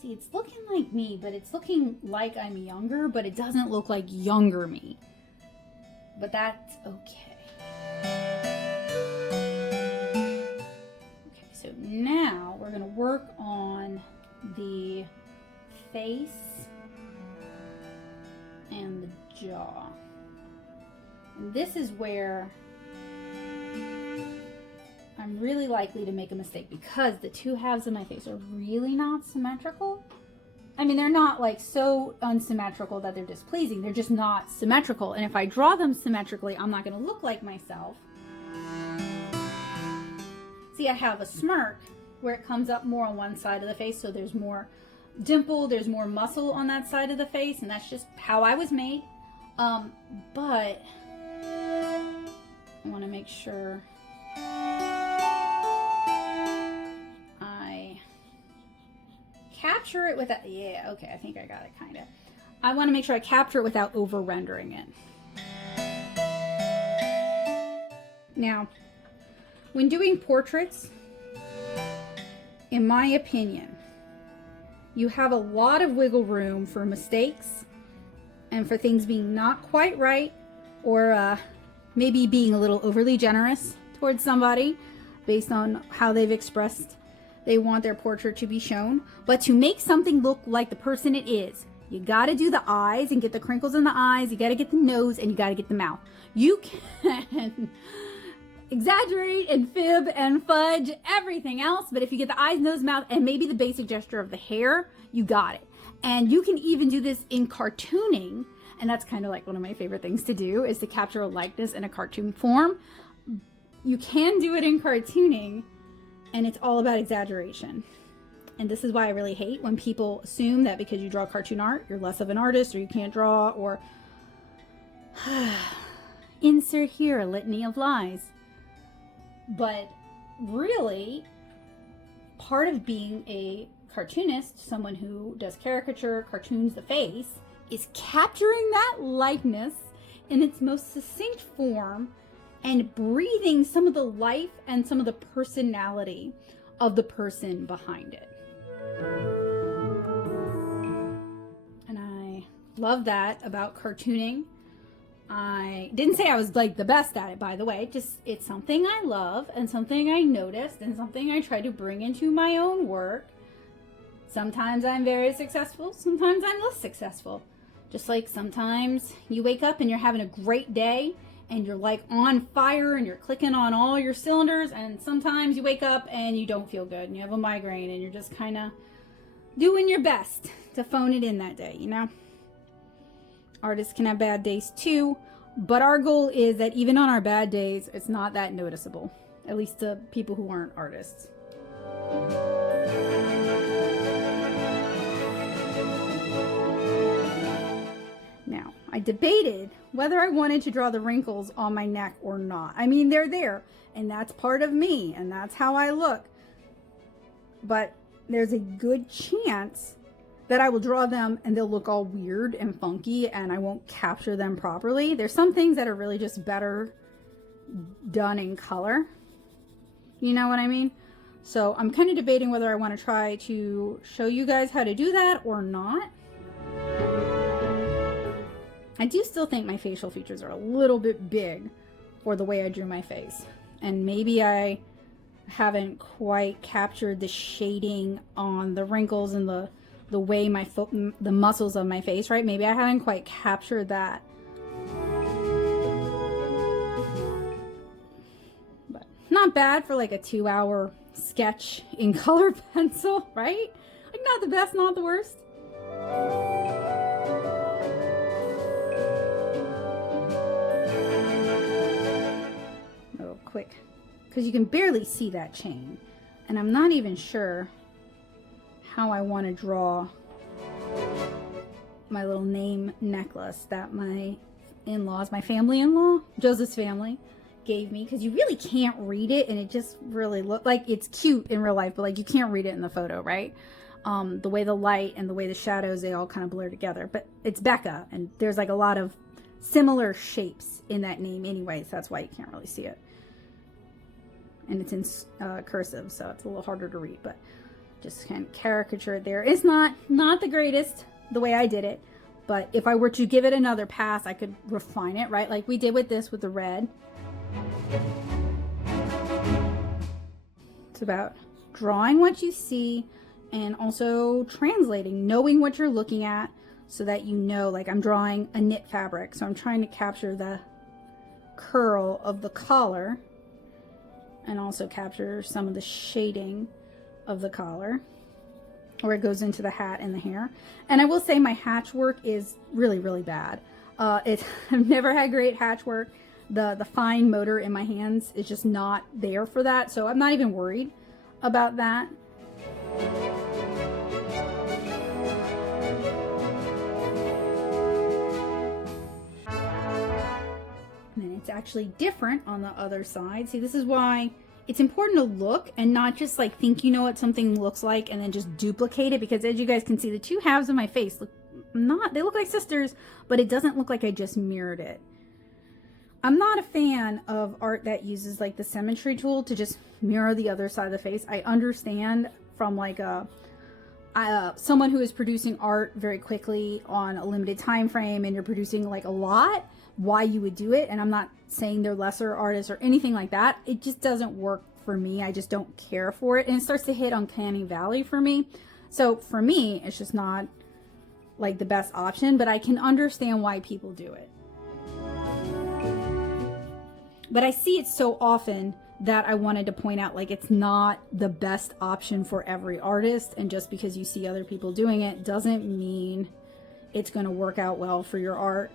It's looking like me, but it's looking like I'm younger, but it doesn't look like younger me. But that's okay. Okay, so now we're gonna work on the face and the jaw. And this is where I'm really likely to make a mistake because the two halves of my face are really not symmetrical. I mean, they're not like so unsymmetrical that they're displeasing. They're just not symmetrical. And if I draw them symmetrically, I'm not going to look like myself. See, I have a smirk where it comes up more on one side of the face. So there's more dimple, there's more muscle on that side of the face. And that's just how I was made. But I want to make sure capture it without, yeah, okay, I think I got it kind of. I want to make sure I capture it without over rendering it. Now, when doing portraits, in my opinion, you have a lot of wiggle room for mistakes and for things being not quite right, or maybe being a little overly generous towards somebody based on how they've expressed they want their portrait to be shown. But to make something look like the person it is, you got to do the eyes and get the crinkles in the eyes. You got to get the nose and you got to get the mouth. You can exaggerate and fib and fudge everything else, but if you get the eyes, nose, mouth, and maybe the basic gesture of the hair, you got it. And you can even do this in cartooning, and that's kind of like one of my favorite things to do, is to capture a likeness in a cartoon form. You can do it in cartooning, and it's all about exaggeration. And this is why I really hate when people assume that because you draw cartoon art, you're less of an artist, or you can't draw, or insert here a litany of lies. But really, part of being a cartoonist, someone who does caricature, cartoons the face, is capturing that likeness in its most succinct form and breathing some of the life and some of the personality of the person behind it. And I love that about cartooning. I didn't say I was like the best at it, by the way. Just it's something I love and something I noticed and something I try to bring into my own work. Sometimes I'm very successful, sometimes I'm less successful. Just like sometimes you wake up and you're having a great day and you're like on fire and you're clicking on all your cylinders, and sometimes you wake up and you don't feel good and you have a migraine and you're just kind of doing your best to phone it in that day, you know? Artists can have bad days too, but our goal is that even on our bad days, it's not that noticeable, at least to people who aren't artists. Now, I debated whether I wanted to draw the wrinkles on my neck or not. I mean, they're there, and that's part of me, and that's how I look. But there's a good chance that I will draw them and they'll look all weird and funky and I won't capture them properly. There's some things that are really just better done in color. You know what I mean? So I'm kind of debating whether I want to try to show you guys how to do that or not. I do still think my facial features are a little bit big for the way I drew my face. And maybe I haven't quite captured the shading on the wrinkles and the way the muscles of my face, right? Maybe I haven't quite captured that. But not bad for like a 2-hour sketch in color pencil, right? Like not the best, not the worst. Quick, because you can barely see that chain, and I'm not even sure how I want to draw my little name necklace that my in-laws, my family-in-law, Joseph's family, gave me, because you really can't read it, and it just really look like it's cute in real life, but like you can't read it in the photo, right? The way the light and the way the shadows, they all kind of blur together. But it's Becca, and there's like a lot of similar shapes in that name anyways, that's why you can't really see it. And it's in cursive, so it's a little harder to read, but just kind of caricature it there. It's not the greatest the way I did it, but if I were to give it another pass, I could refine it, right? Like we did with this with the red. It's about drawing what you see and also translating, knowing what you're looking at so that you know, like I'm drawing a knit fabric, so I'm trying to capture the curl of the collar and also capture some of the shading of the collar where it goes into the hat and the hair. And I will say my hatch work is really, really bad. I've never had great hatch work. The fine motor in my hands is just not there for that, so I'm not even worried about that. It's actually different on the other side. See, this is why it's important to look and not just like think you know what something looks like and then just duplicate it, because as you guys can see, the two halves of my face they look like sisters, but it doesn't look like I just mirrored it. I'm not a fan of art that uses like the symmetry tool to just mirror the other side of the face. I understand from like someone who is producing art very quickly on a limited time frame and you're producing like a lot, why you would do it. And I'm not saying they're lesser artists or anything like that. It just doesn't work for me. I just don't care for it, and it starts to hit uncanny valley for me. So for me, it's just not like the best option, but I can understand why people do it. But I see it so often that I wanted to point out, like, it's not the best option for every artist, and just because you see other people doing it doesn't mean it's going to work out well for your art.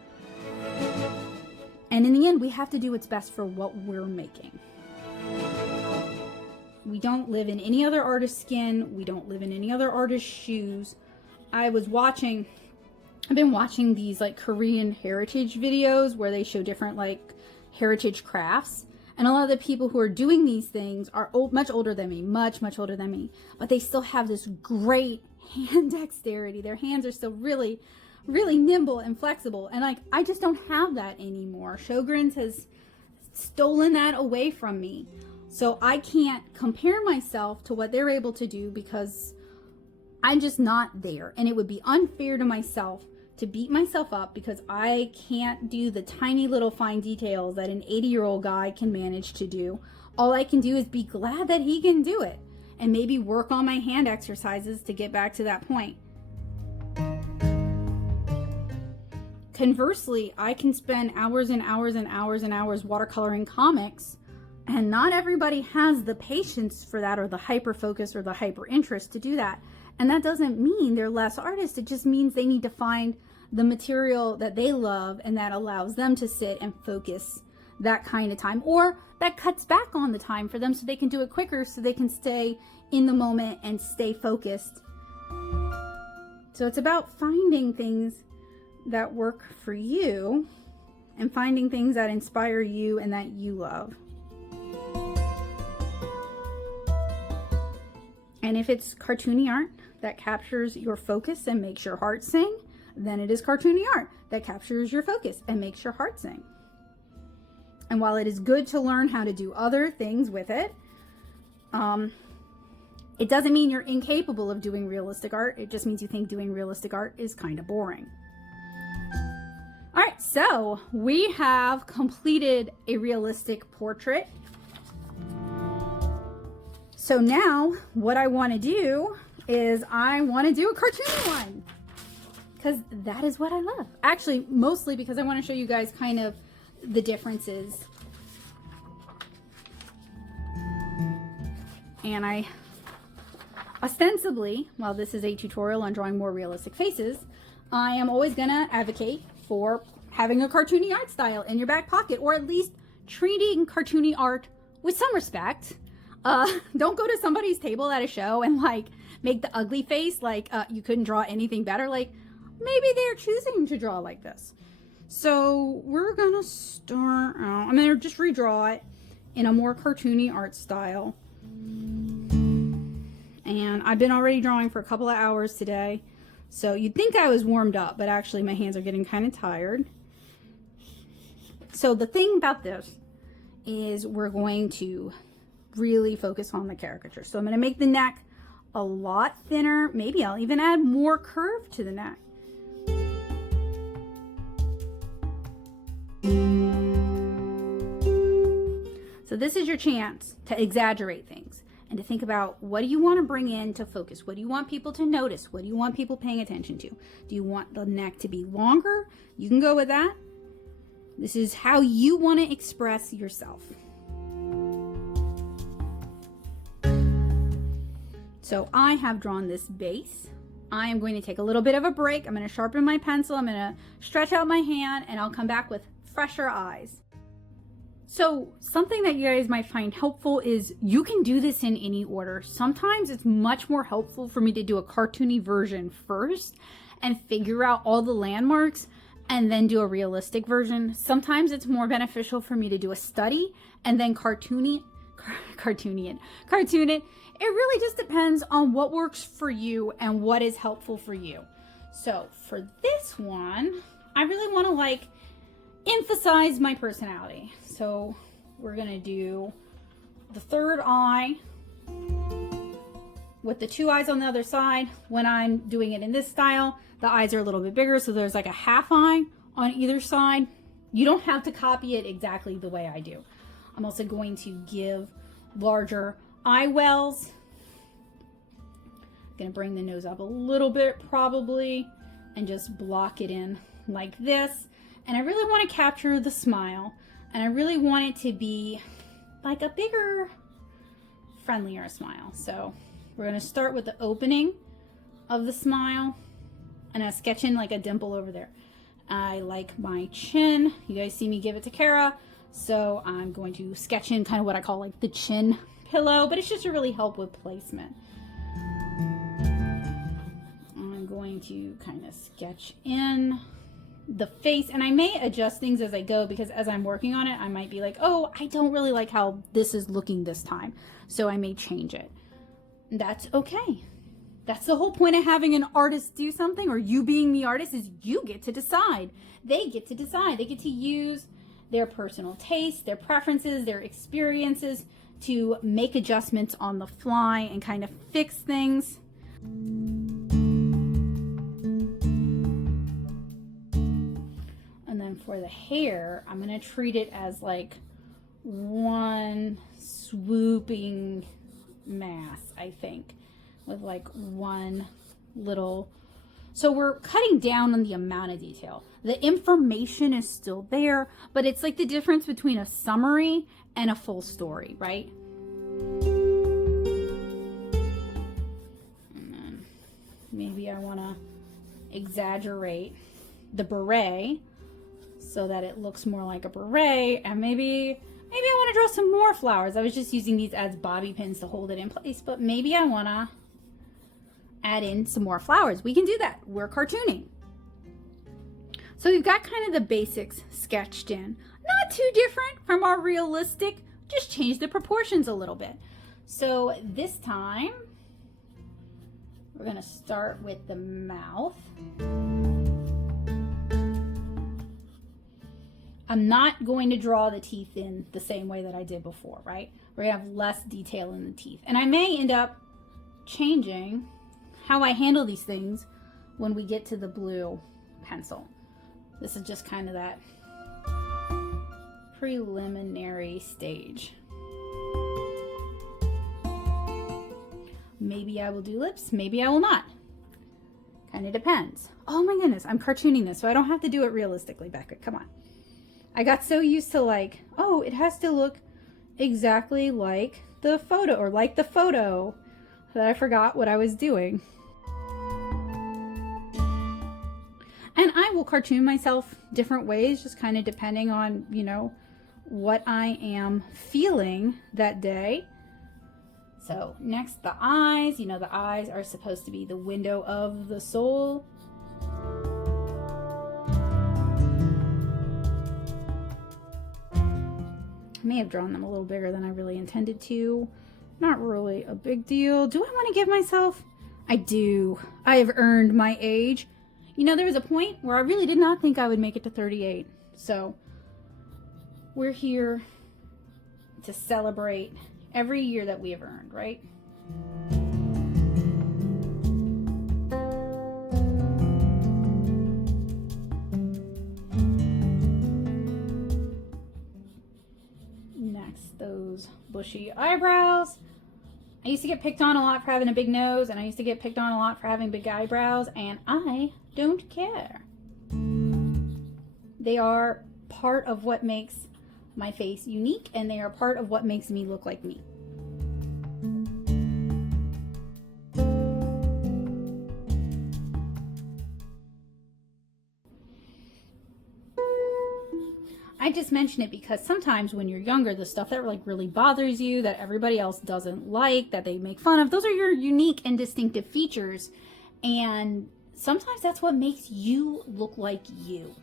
And in the end, we have to do what's best for what we're making. We don't live in any other artist's skin. We don't live in any other artist's shoes. I've been watching these like Korean heritage videos where they show different like heritage crafts. And a lot of the people who are doing these things are much older than me, much older than me. But they still have this great hand dexterity. Their hands are still really nimble and flexible, and like I just don't have that anymore. Sjogren's has stolen that away from me, so I can't compare myself to what they're able to do because I'm just not there, and it would be unfair to myself to beat myself up because I can't do the tiny little fine details that an 80-year-old guy can manage to do. All I can do is be glad that he can do it and maybe work on my hand exercises to get back to that point. Conversely, I can spend hours and hours and hours and hours watercoloring comics, and not everybody has the patience for that or the hyper focus or the hyper interest to do that. And that doesn't mean they're less artists. It just means they need to find the material that they love and that allows them to sit and focus that kind of time, or that cuts back on the time for them so they can do it quicker, so they can stay in the moment and stay focused. So it's about finding things that work for you and finding things that inspire you and that you love. And if it's cartoony art that captures your focus and makes your heart sing, then it is cartoony art that captures your focus and makes your heart sing. And while it is good to learn how to do other things with it, it doesn't mean you're incapable of doing realistic art. It just means you think doing realistic art is kind of boring. All right, so we have completed a realistic portrait. So now what I want to do is I want to do a cartoony one, because that is what I love. Actually, mostly because I want to show you guys kind of the differences. And I ostensibly, while this is a tutorial on drawing more realistic faces, I am always going to advocate for having a cartoony art style in your back pocket, or at least treating cartoony art with some respect. Don't go to somebody's table at a show and like make the ugly face like you couldn't draw anything better. Like maybe they're choosing to draw like this. So we're gonna start out, I'm gonna just redraw it in a more cartoony art style. And I've been already drawing for a couple of hours today. So you'd think I was warmed up, but actually my hands are getting kind of tired. So the thing about this is we're going to really focus on the caricature. So I'm going to make the neck a lot thinner. Maybe I'll even add more curve to the neck. So this is your chance to exaggerate things and to think about, what do you want to bring in to focus? What do you want people to notice? What do you want people paying attention to? Do you want the neck to be longer? You can go with that. This is how you want to express yourself. So I have drawn this base. I am going to take a little bit of a break. I'm going to sharpen my pencil. I'm going to stretch out my hand, and I'll come back with fresher eyes. So something that you guys might find helpful is you can do this in any order. Sometimes it's much more helpful for me to do a cartoony version first and figure out all the landmarks and then do a realistic version. Sometimes it's more beneficial for me to do a study and then cartoon it. It really just depends on what works for you and what is helpful for you. So for this one, I really want to like emphasize my personality. So we're gonna do the third eye with the two eyes on the other side. When I'm doing it in this style, the eyes are a little bit bigger, so there's like a half eye on either side. You don't have to copy it exactly the way I do. I'm also going to give larger eye wells. Gonna bring the nose up a little bit probably and just block it in like this. And I really want to capture the smile, and I really want it to be like a bigger, friendlier smile. So we're going to start with the opening of the smile, and I sketch in like a dimple over there. I like my chin. You guys see me give it to Kara, so I'm going to sketch in kind of what I call like the chin pillow, but it's just to really help with placement. I'm going to kind of sketch in the face, and I may adjust things as I go, because as I'm working on it I might be like, oh, I don't really like how this is looking this time, so I may change it. That's okay. That's the whole point of having an artist do something, or you being the artist, is you get to decide. They get to decide. They get to use their personal taste, their preferences, their experiences to make adjustments on the fly and kind of fix things. And then for the hair, I'm going to treat it as like one swooping mass, I think, with like one little. So we're cutting down on the amount of detail. The information is still there, but it's like the difference between a summary and a full story, right? And then maybe I want to exaggerate the beret so that it looks more like a beret, and maybe I want to draw some more flowers. I was just using these as bobby pins to hold it in place, but maybe I want to add in some more flowers. We can do that. We're cartooning. So we've got kind of the basics sketched in. Not too different from our realistic, just change the proportions a little bit. So this time, we're going to start with the mouth. I'm not going to draw the teeth in the same way that I did before, right? We're going to have less detail in the teeth. And I may end up changing how I handle these things when we get to the blue pencil. This is just kind of that preliminary stage. Maybe I will do lips, maybe I will not. Kind of depends. Oh my goodness, I'm cartooning this, so I don't have to do it realistically, Becca. Come on. I got so used to like, oh, it has to look exactly like the photo or like the photo that I forgot what I was doing. And I will cartoon myself different ways, just kind of depending on, you know, what I am feeling that day. So next, the eyes. You know, the eyes are supposed to be the window of the soul. I may have drawn them a little bigger than I really intended to. Not really a big deal. Do I want to give myself? I do. I have earned my age. You know, there was a point where I really did not think I would make it to 38. So we're here to celebrate every year that we have earned, right? Next, those bushy eyebrows. I used to get picked on a lot for having a big nose, and I used to get picked on a lot for having big eyebrows, and I don't care. They are part of what makes my face unique, and they are part of what makes me look like me. I just mention it because sometimes when you're younger, the stuff that like really bothers you, that everybody else doesn't like, that they make fun of, those are your unique and distinctive features. And sometimes that's what makes you look like you.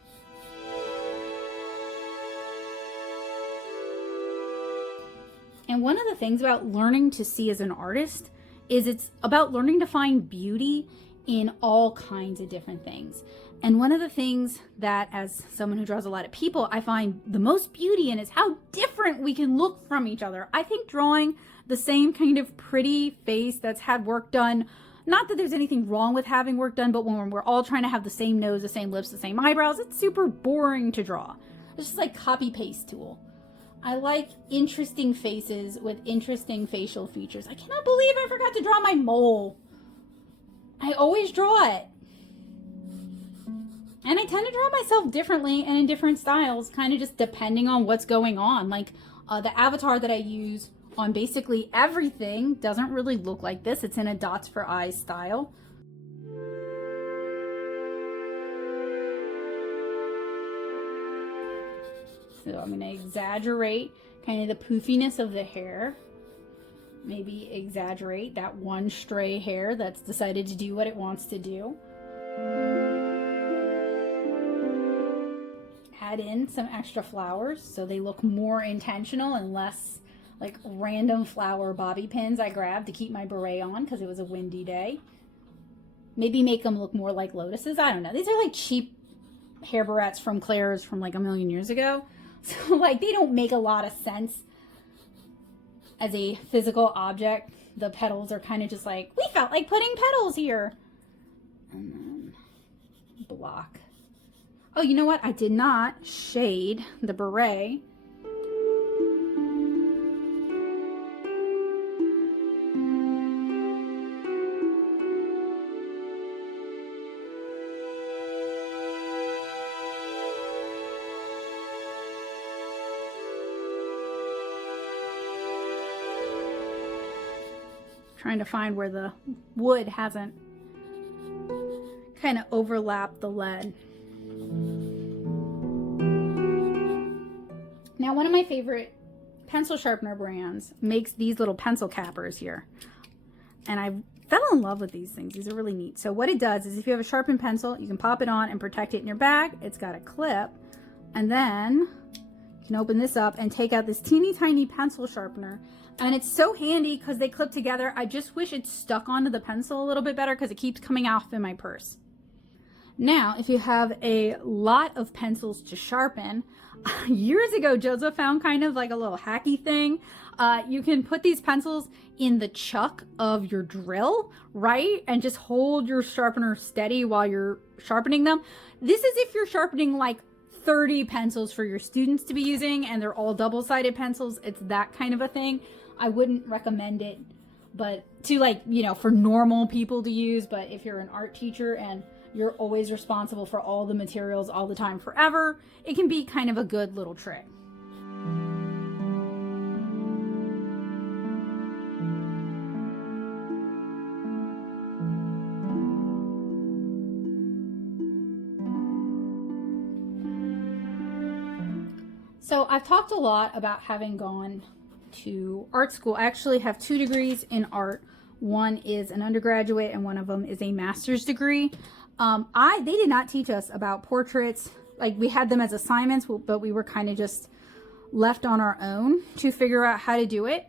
And one of the things about learning to see as an artist is it's about learning to find beauty in all kinds of different things. And one of the things that, as someone who draws a lot of people, I find the most beauty in is how different we can look from each other. I think drawing the same kind of pretty face that's had work done, not that there's anything wrong with having work done, but when we're all trying to have the same nose, the same lips, the same eyebrows, it's super boring to draw. It's just like copy paste tool. I like interesting faces with interesting facial features. I cannot believe I forgot to draw my mole. I always draw it. And I tend to draw myself differently and in different styles, kind of just depending on what's going on. Like the avatar that I use on basically everything doesn't really look like this. It's in a dots for eyes style. So I'm going to exaggerate kind of the poofiness of the hair. Maybe exaggerate that one stray hair that's decided to do what it wants to do. Add in some extra flowers so they look more intentional and less like random flower bobby pins I grabbed to keep my beret on because it was a windy day. Maybe make them look more like lotuses. I don't know. These are like cheap hair barrettes from Claire's from like a million years ago. So like they don't make a lot of sense as a physical object. The petals are kind of just like, we felt like putting petals here. And then block. Oh, you know what? I did not shade the beret. Trying to find where the wood hasn't kind of overlapped the lead. Now, one of my favorite pencil sharpener brands makes these little pencil cappers here. And I fell in love with these things. These are really neat. So what it does is if you have a sharpened pencil, you can pop it on and protect it in your bag. It's got a clip. And then you can open this up and take out this teeny tiny pencil sharpener. And it's so handy because they clip together. I just wish it stuck onto the pencil a little bit better because it keeps coming off in my purse. Now, if you have a lot of pencils to sharpen, years ago, Joseph found kind of like a little hacky thing. You can put these pencils in the chuck of your drill, right? And just hold your sharpener steady while you're sharpening them. This is if you're sharpening like 30 pencils for your students to be using and they're all double-sided pencils. It's that kind of a thing. I wouldn't recommend it, but to like, for normal people to use. But if you're an art teacher and you're always responsible for all the materials all the time forever, it can be kind of a good little trick. So I've talked a lot about having gone to art school. I actually have 2 degrees in art. One is an undergraduate and one of them is a master's degree. They did not teach us about portraits. Like, we had them as assignments, but we were kind of just left on our own to figure out how to do it.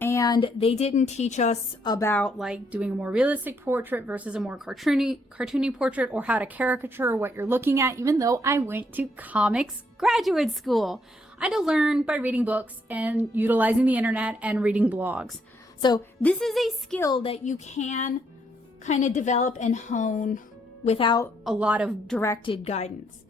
And they didn't teach us about like doing a more realistic portrait versus a more cartoony portrait, or how to caricature what you're looking at, even though I went to comics graduate school. I had to learn by reading books and utilizing the internet and reading blogs. So this is a skill that you can kind of develop and hone without a lot of directed guidance.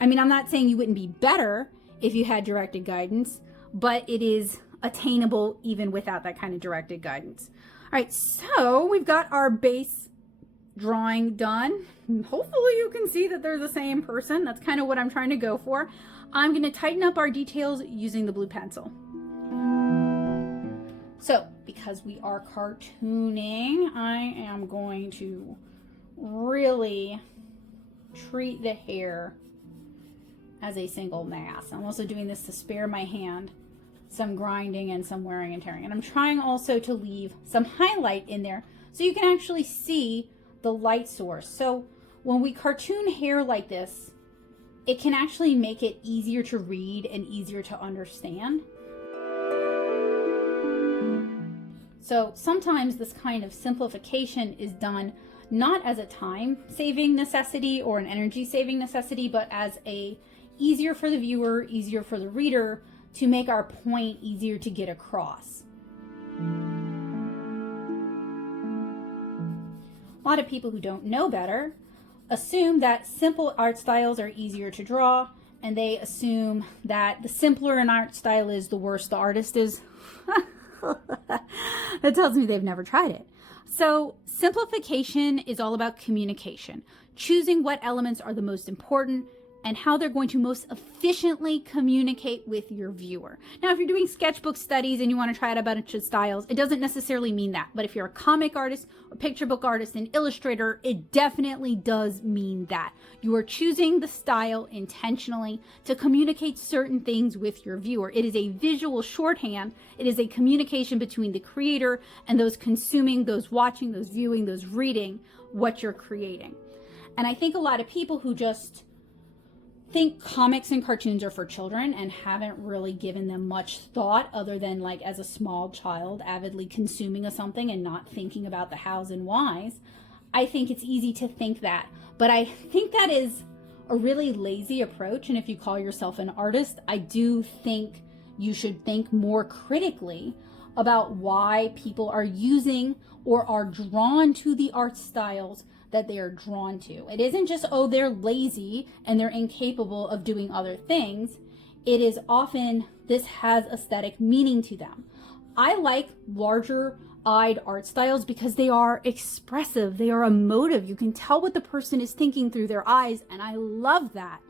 I mean, I'm not saying you wouldn't be better if you had directed guidance, but it is attainable even without that kind of directed guidance. All right, so we've got our base drawing done. Hopefully you can see that they're the same person. That's kind of what I'm trying to go for. I'm going to tighten up our details using the blue pencil. So because we are cartooning, I am going to really treat the hair as a single mass. I'm also doing this to spare my hand some grinding and some wearing and tearing. And I'm trying also to leave some highlight in there so you can actually see the light source. So when we cartoon hair like this, it can actually make it easier to read and easier to understand. So sometimes this kind of simplification is done not as a time-saving necessity or an energy-saving necessity, but as a easier for the viewer, easier for the reader, to make our point easier to get across. A lot of people who don't know better assume that simple art styles are easier to draw, and they assume that the simpler an art style is, the worse the artist is. That tells me they've never tried it. So simplification is all about communication, choosing what elements are the most important and how they're going to most efficiently communicate with your viewer. Now, if you're doing sketchbook studies and you want to try out a bunch of styles, it doesn't necessarily mean that. But if you're a comic artist, a picture book artist, an illustrator, it definitely does mean that. You are choosing the style intentionally to communicate certain things with your viewer. It is a visual shorthand. It is a communication between the creator and those consuming, those watching, those viewing, those reading what you're creating. And I think a lot of people who just think comics and cartoons are for children and haven't really given them much thought other than like as a small child avidly consuming of something and not thinking about the hows and whys. I think it's easy to think that, but I think that is a really lazy approach. And if you call yourself an artist, I do think you should think more critically about why people are using or are drawn to the art styles that they are drawn to. It isn't just, oh, they're lazy and they're incapable of doing other things. It is often this has aesthetic meaning to them. I like larger eyed art styles because they are expressive, they are emotive. You can tell what the person is thinking through their eyes, and I love that.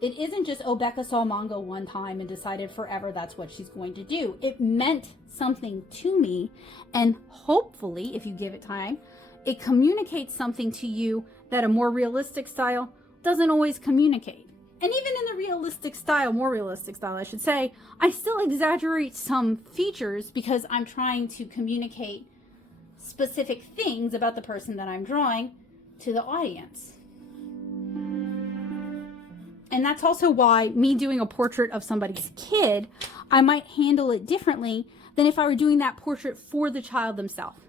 It isn't just, oh, Becca saw manga one time and decided forever that's what she's going to do. It meant something to me, and hopefully, if you give it time, it communicates something to you that a more realistic style doesn't always communicate. And even in the realistic style, more realistic style, I should say, I still exaggerate some features because I'm trying to communicate specific things about the person that I'm drawing to the audience. And that's also why me doing a portrait of somebody's kid, I might handle it differently than if I were doing that portrait for the child themselves.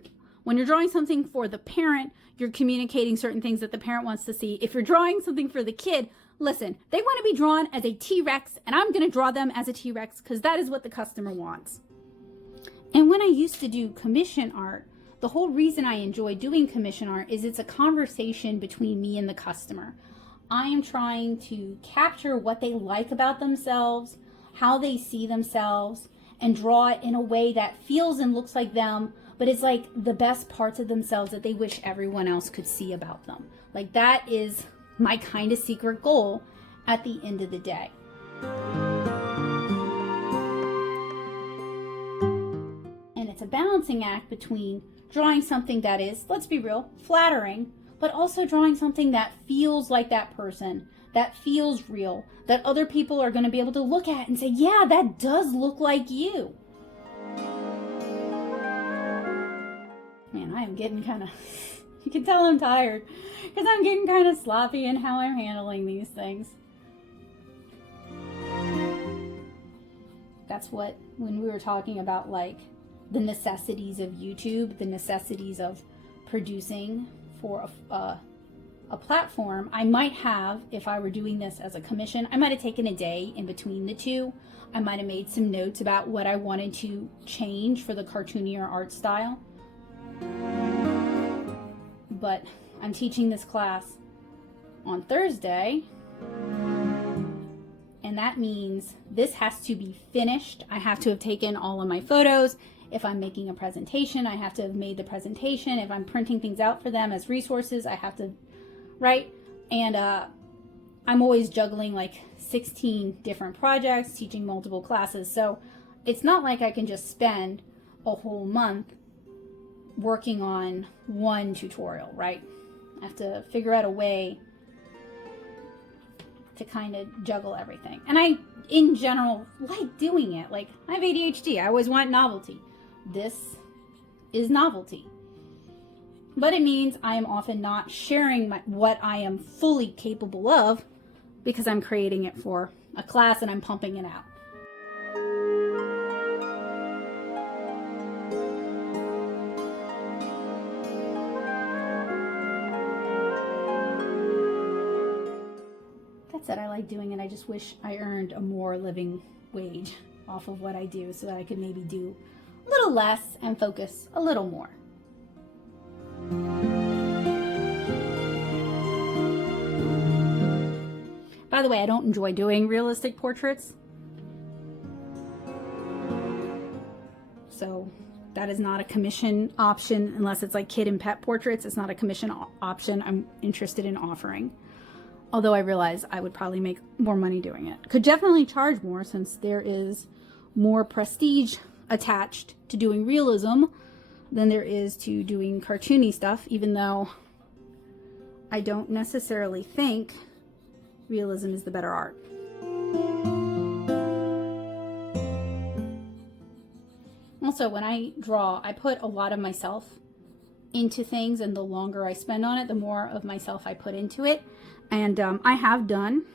When you're drawing something for the parent, you're communicating certain things that the parent wants to see. If you're drawing something for the kid, listen, they want to be drawn as a T-Rex, and I'm going to draw them as a T-Rex because that is what the customer wants. And when I used to do commission art, the whole reason I enjoy doing commission art is it's a conversation between me and the customer. I am trying to capture what they like about themselves, how they see themselves, and draw it in a way that feels and looks like them, but it's like the best parts of themselves that they wish everyone else could see about them. Like, that is my kind of secret goal at the end of the day. And it's a balancing act between drawing something that is, let's be real, flattering, but also drawing something that feels like that person, that feels real, that other people are going to be able to look at and say, yeah, that does look like you. Man, I am getting kind of, you can tell I'm tired because I'm getting kind of sloppy in how I'm handling these things. That's what, when we were talking about like the necessities of YouTube, the necessities of producing for a platform, I might have, if I were doing this as a commission, I might have taken a day in between the two. I might have made some notes about what I wanted to change for the cartoonier art style. But I'm teaching this class on Thursday, and that means this has to be finished. I have to have taken all of my photos. If I'm making a presentation, I have to have made the presentation. If I'm printing things out for them as resources, I have to, right? And I'm always juggling like 16 different projects, teaching multiple classes. So it's not like I can just spend a whole month working on one tutorial, right? I have to figure out a way to kind of juggle everything. And I, in general, like doing it. Like, I have ADHD. I always want novelty. This is novelty. But it means I am often not sharing what I am fully capable of because I'm creating it for a class and I'm pumping it out. That said, I like doing it. I just wish I earned a more living wage off of what I do so that I could maybe do a little less and focus a little more. By the way, I don't enjoy doing realistic portraits. So that is not a commission option unless it's like kid and pet portraits. It's not a commission option I'm interested in offering. Although I realize I would probably make more money doing it. Could definitely charge more since there is more prestige attached to doing realism than there is to doing cartoony stuff, even though I don't necessarily think realism is the better art. Also, when I draw, I put a lot of myself into things, and the longer I spend on it, the more of myself I put into it. And I have done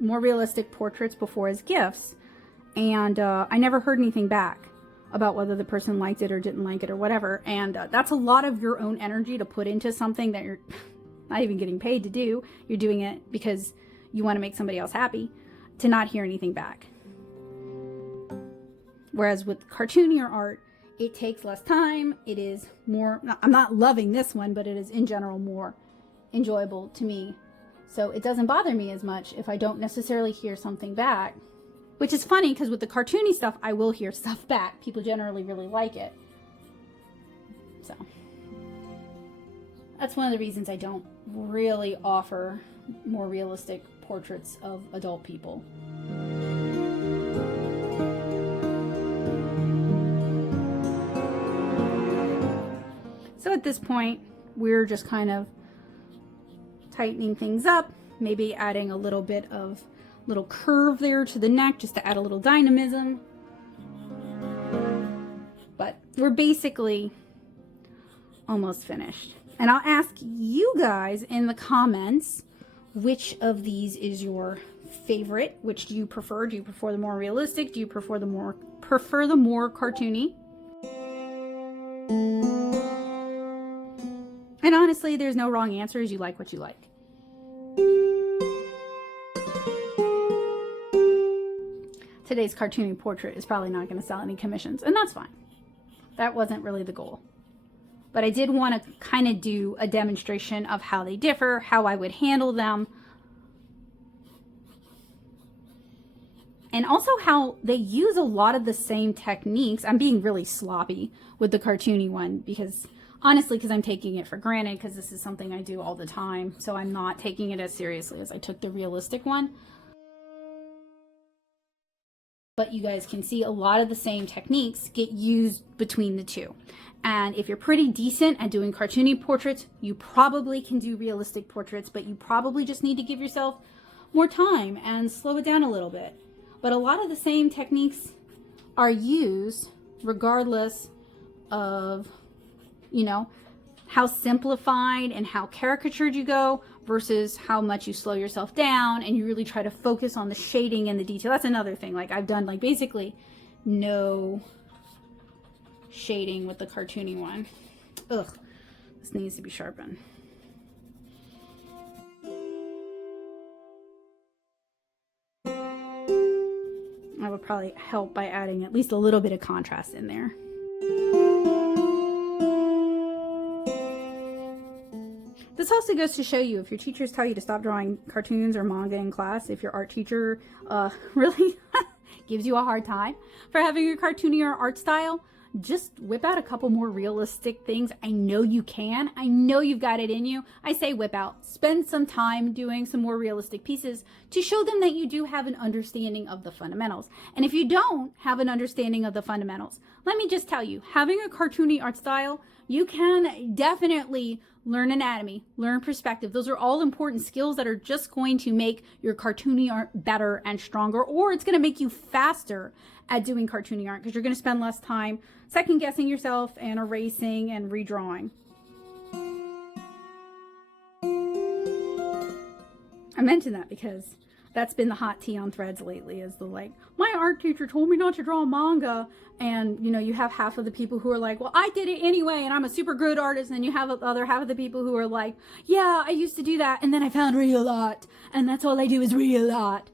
more realistic portraits before as gifts, and I never heard anything back about whether the person liked it or didn't like it or whatever. And that's a lot of your own energy to put into something that you're not even getting paid to do. You're doing it because you want to make somebody else happy, to not hear anything back. Whereas with cartoonier art, it takes less time. It is more, I'm not loving this one, but it is in general more enjoyable to me. So it doesn't bother me as much if I don't necessarily hear something back. Which is funny because with the cartoony stuff, I will hear stuff back. People generally really like it. So that's one of the reasons I don't really offer more realistic portraits of adult people. So at this point, we're just kind of tightening things up, maybe adding a little bit of little curve there to the neck just to add a little dynamism. But we're basically almost finished. And I'll ask you guys in the comments which of these is your favorite. Which do you prefer? Do you prefer the more realistic? Do you prefer the more cartoony? And honestly, there's no wrong answers. You like what you like. Today's cartoony portrait is probably not going to sell any commissions, and that's fine. That wasn't really the goal. But I did want to kind of do a demonstration of how they differ, how I would handle them, and also how they use a lot of the same techniques. I'm being really sloppy with the cartoony one because honestly, because I'm taking it for granted, because this is something I do all the time. So I'm not taking it as seriously as I took the realistic one. But you guys can see a lot of the same techniques get used between the two. And if you're pretty decent at doing cartoony portraits, you probably can do realistic portraits, but you probably just need to give yourself more time and slow it down a little bit. But a lot of the same techniques are used regardless of, you know, how simplified and how caricatured you go versus how much you slow yourself down and you really try to focus on the shading and the detail. That's another thing. Like I've done like basically no shading with the cartoony one. Ugh, this needs to be sharpened. I would probably help by adding at least a little bit of contrast in there. This also goes to show you, if your teachers tell you to stop drawing cartoons or manga in class, if your art teacher really gives you a hard time for having a cartoonier art style, just whip out a couple more realistic things. I know you can. I know you've got it in you. I say whip out. Spend some time doing some more realistic pieces to show them that you do have an understanding of the fundamentals. And if you don't have an understanding of the fundamentals, let me just tell you, having a cartoony art style, you can definitely learn anatomy, learn perspective. Those are all important skills that are just going to make your cartoony art better and stronger, or it's going to make you faster at doing cartoony art because you're going to spend less time second guessing yourself and erasing and redrawing. I mentioned that because that's been the hot tea on Threads lately, is the like, my art teacher told me not to draw manga. And you know, you have half of the people who are like, well, I did it anyway and I'm a super good artist. And you have the other half of the people who are like, yeah, I used to do that and then I found real art and that's all I do is real art.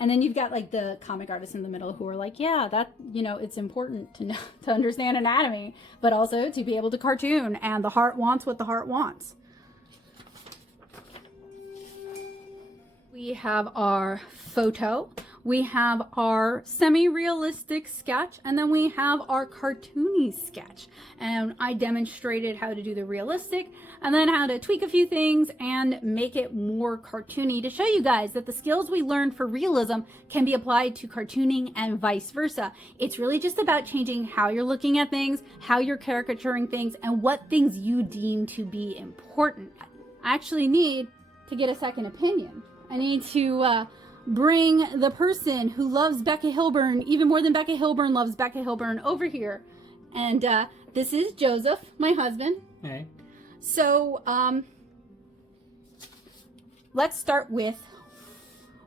And then you've got like the comic artists in the middle who are like, yeah, that, you know, it's important to know, to understand anatomy, but also to be able to cartoon, and the heart wants what the heart wants. We have our photo, we have our semi-realistic sketch, and then we have our cartoony sketch. And I demonstrated how to do the realistic and then how to tweak a few things and make it more cartoony to show you guys that the skills we learned for realism can be applied to cartooning and vice versa. It's really just about changing how you're looking at things, how you're caricaturing things, and what things you deem to be important. I actually need to get a second opinion. I need to bring the person who loves Becca Hilburn even more than Becca Hilburn loves Becca Hilburn over here. And this is Joseph, my husband. Hey. So let's start with,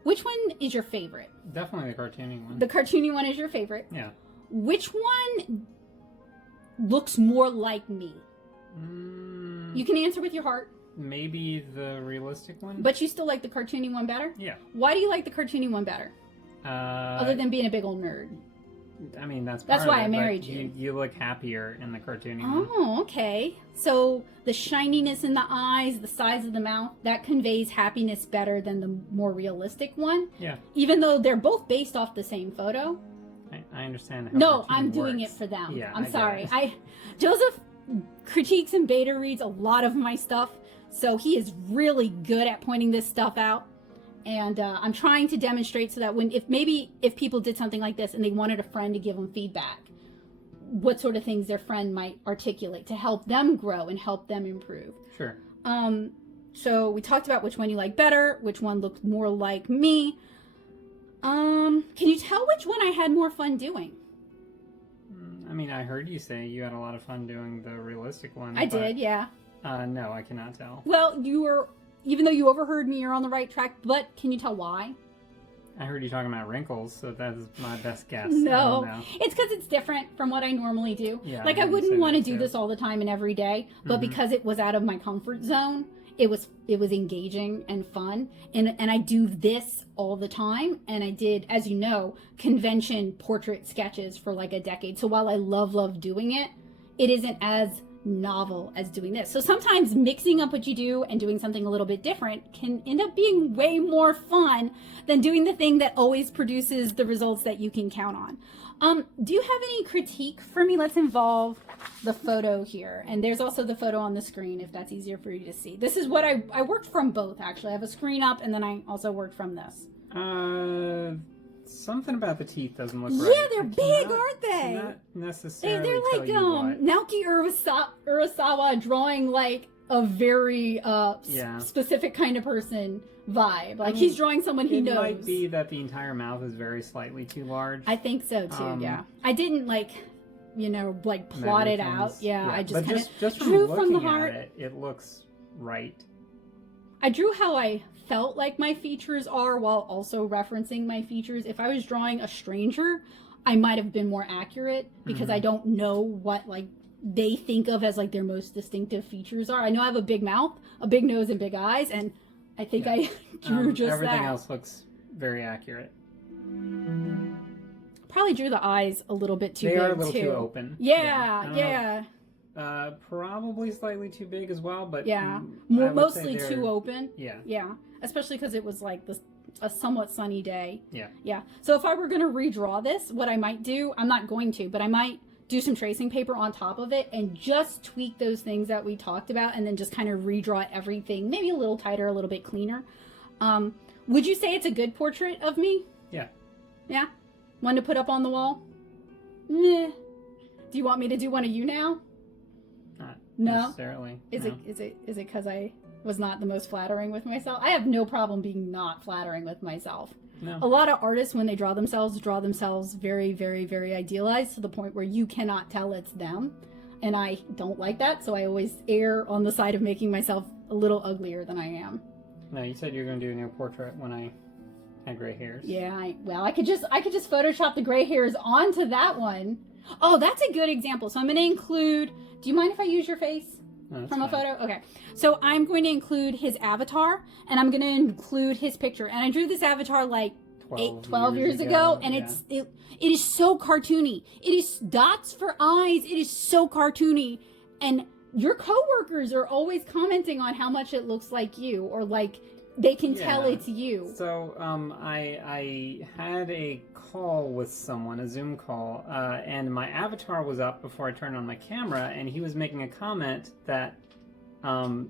which one is your favorite? Definitely the cartoony one. The cartoony one is your favorite? Yeah. Which one looks more like me? You can answer with your heart. Maybe the realistic one. But you still like the cartoony one better? Yeah. Why do you like the cartoony one better? Other than being a big old nerd. I mean, that's why I married you. You look happier in the cartoony one. Oh, okay. So the shininess in the eyes, the size of the mouth, that conveys happiness better than the more realistic one? Yeah. Even though they're both based off the same photo? I understand how No, cartoon I'm doing works. it for them. Yeah, I'm sorry. get it. Joseph critiques and beta reads a lot of my stuff, so he is really good at pointing this stuff out. And I'm trying to demonstrate so that if people did something like this and they wanted a friend to give them feedback, what sort of things their friend might articulate to help them grow and help them improve. Sure. So we talked about which one you like better, which one looked more like me. Can you tell which one I had more fun doing? I mean, I heard you say you had a lot of fun doing the realistic one. I did, yeah. No, I cannot tell. Well, even though you overheard me, you're on the right track, but can you tell why? I heard you talking about wrinkles, so that's my best guess. I No, don't know. it's because it's different from what I normally do. Yeah, Like I I would wouldn't say want to that do too. this all the time and every day, but because it was out of my comfort zone, it was engaging and fun. And I do this all the time. And I did, as you know, convention portrait sketches for like a decade. So while I love doing it, it isn't as novel as doing this. So sometimes mixing up what you do and doing something a little bit different can end up being way more fun than doing the thing that always produces the results that you can count on. Do you have any critique for me? Let's involve the photo here. And there's also the photo on the screen if that's easier for you to see. This is what I worked from both, actually. I have a screen up and then I also worked from this. Something about the teeth doesn't look Yeah, right. they're I big, cannot- aren't they? Cannot necessarily They're tell like you what. Naoki Urasawa drawing like a very Yeah. specific kind of person vibe. Like I mean, he's drawing someone he It knows. might be that the entire mouth is very slightly too large. I think so too. Yeah, I didn't like plot Measure it out. things. Yeah, I just But kind of just from drew looking from the heart. at it, it looks right. I drew how I felt like my features are while also referencing my features. If I was drawing a stranger, I might have been more accurate because I don't know what like they think of as like their most distinctive features are. I know I have a big mouth, a big nose, and big eyes, and I think I drew just everything that. else looks very accurate. Probably drew the eyes a little bit too They big are a little too. too open. Yeah, I don't yeah. know. Probably slightly too big as well, but Yeah, I would say mostly they're- too open. Yeah. Yeah, especially because it was like a somewhat sunny day. Yeah. Yeah. So if I were going to redraw this, what I might do, I'm not going to, but I might do some tracing paper on top of it and just tweak those things that we talked about and then just kind of redraw everything, maybe a little tighter, a little bit cleaner. Would you say it's a good portrait of me? Yeah. Yeah? One to put up on the wall? Meh. Do you want me to do one of you now? Not No? necessarily. Is no. it because I was not the most flattering with myself? I have no problem being not flattering with myself. No. A lot of artists, when they draw themselves very, very, very idealized to the point where you cannot tell it's them. And I don't like that, so I always err on the side of making myself a little uglier than I am. No, you said you were going to do a new portrait when I had gray hairs. Yeah, I could just Photoshop the gray hairs onto that one. Oh, that's a good example. So I'm going to include. Do you mind if I use your face? No, that's From a fine. photo? Okay. So I'm going to include his avatar and I'm going to include his picture. And I drew this avatar like 12 years ago. And yeah. it is so cartoony. It is dots for eyes. It is so cartoony. And your coworkers are always commenting on how much it looks like you or like they can tell Yeah. it's you. So I had a call with someone, a Zoom call, and my avatar was up before I turned on my camera, and he was making a comment that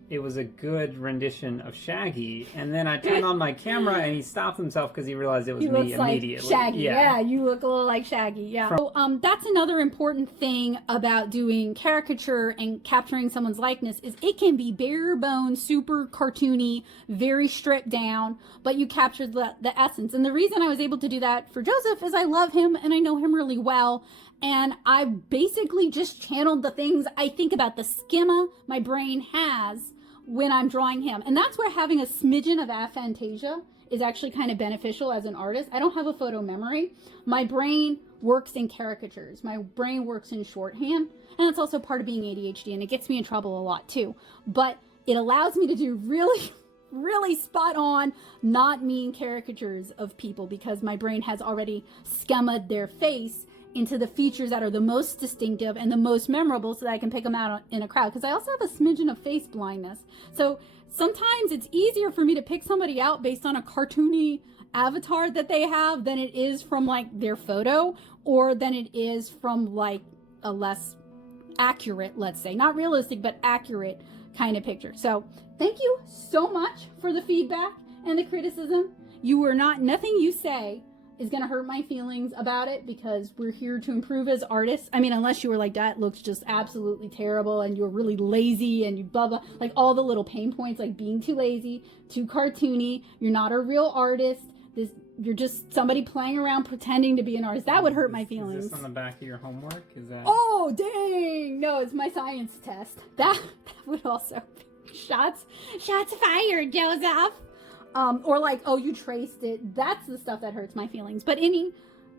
it was a good rendition of Shaggy, and then I turned on my camera and he stopped himself because he realized it was He me looks like immediately. Shaggy. Yeah, you look a little like Shaggy. Yeah. So that's another important thing about doing caricature and capturing someone's likeness is it can be bare bones, super cartoony, very stripped down, but you captured the essence. And the reason I was able to do that for Joseph is I love him and I know him really well. And I basically just channeled the things I think about, the schema my brain has when I'm drawing him. And that's where having a smidgen of aphantasia is actually kind of beneficial as an artist. I don't have a photo memory. My brain works in caricatures. My brain works in shorthand. And that's also part of being ADHD, and it gets me in trouble a lot too. But it allows me to do really spot on, not mean caricatures of people because my brain has already schemaed their face into the features that are the most distinctive and the most memorable so that I can pick them out in a crowd. Because I also have a smidgen of face blindness. So sometimes it's easier for me to pick somebody out based on a cartoony avatar that they have than it is from like their photo or than it is from like a less accurate, let's say, not realistic, but accurate kind of picture. So thank you so much for the feedback and the criticism. Nothing you say is going to hurt my feelings about it because we're here to improve as artists. I mean, unless you were like, that looks just absolutely terrible and you're really lazy and you blah, blah, like all the little pain points, like being too lazy, too cartoony, you're not a real artist, you're just somebody playing around pretending to be an artist. That would hurt my feelings. Is this on the back of your homework? Is that? Oh, dang! No, it's my science test. That would also be shots fired, Joseph. or like, oh, you traced it. That's the stuff that hurts my feelings. But any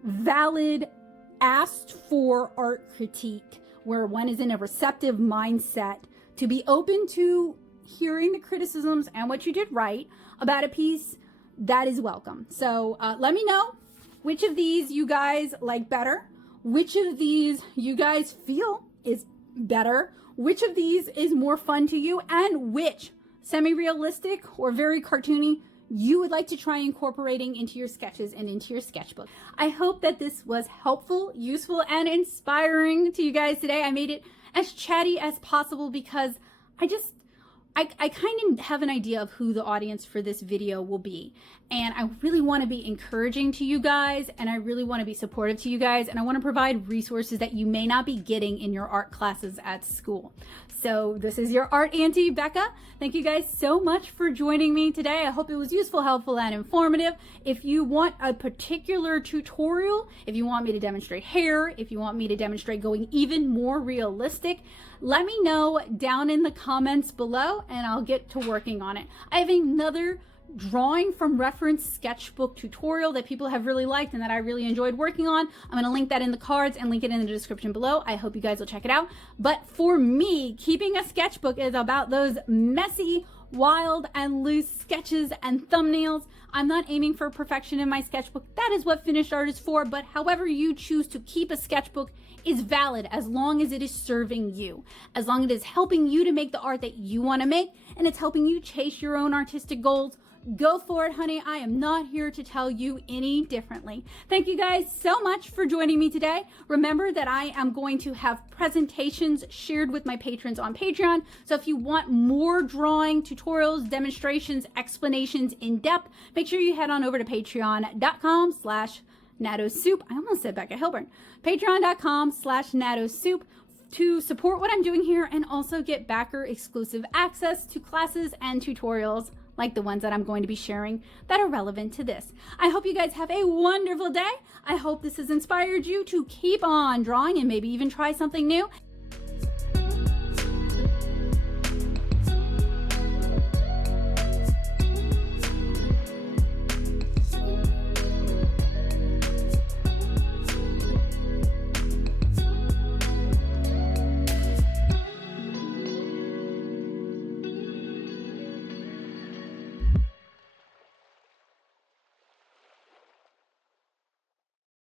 valid, asked for art critique where one is in a receptive mindset to be open to hearing the criticisms and what you did right about a piece, that is welcome. So let me know which of these you guys like better, which of these you guys feel is better, which of these is more fun to you, and which semi-realistic or very cartoony you would like to try incorporating into your sketches and into your sketchbook. I hope that this was helpful, useful, and inspiring to you guys today. I made it as chatty as possible because I kind of have an idea of who the audience for this video will be. And I really want to be encouraging to you guys, and I really want to be supportive to you guys, and I want to provide resources that you may not be getting in your art classes at school. So this is your art auntie, Becca. Thank you guys so much for joining me today. I hope it was useful, helpful, and informative. If you want a particular tutorial, if you want me to demonstrate hair, if you want me to demonstrate going even more realistic, let me know down in the comments below and I'll get to working on it. I have another drawing from reference sketchbook tutorial that people have really liked and that I really enjoyed working on. I'm going to link that in the cards and link it in the description below. I hope you guys will check it out. But for me, keeping a sketchbook is about those messy, wild, and loose sketches and thumbnails. I'm not aiming for perfection in my sketchbook. That is what finished art is for, but however you choose to keep a sketchbook is valid as long as it is serving you, as long as it is helping you to make the art that you want to make, and it's helping you chase your own artistic goals. Go for it, honey. I am not here to tell you any differently. Thank you guys so much for joining me today. Remember that I am going to have presentations shared with my patrons on Patreon. So if you want more drawing tutorials, demonstrations, explanations in depth, make sure you head on over to patreon.com/NattoSoup. I almost said Becca Hilburn. Patreon.com/NattoSoup to support what I'm doing here and also get backer exclusive access to classes and tutorials like the ones that I'm going to be sharing that are relevant to this. I hope you guys have a wonderful day. I hope this has inspired you to keep on drawing and maybe even try something new.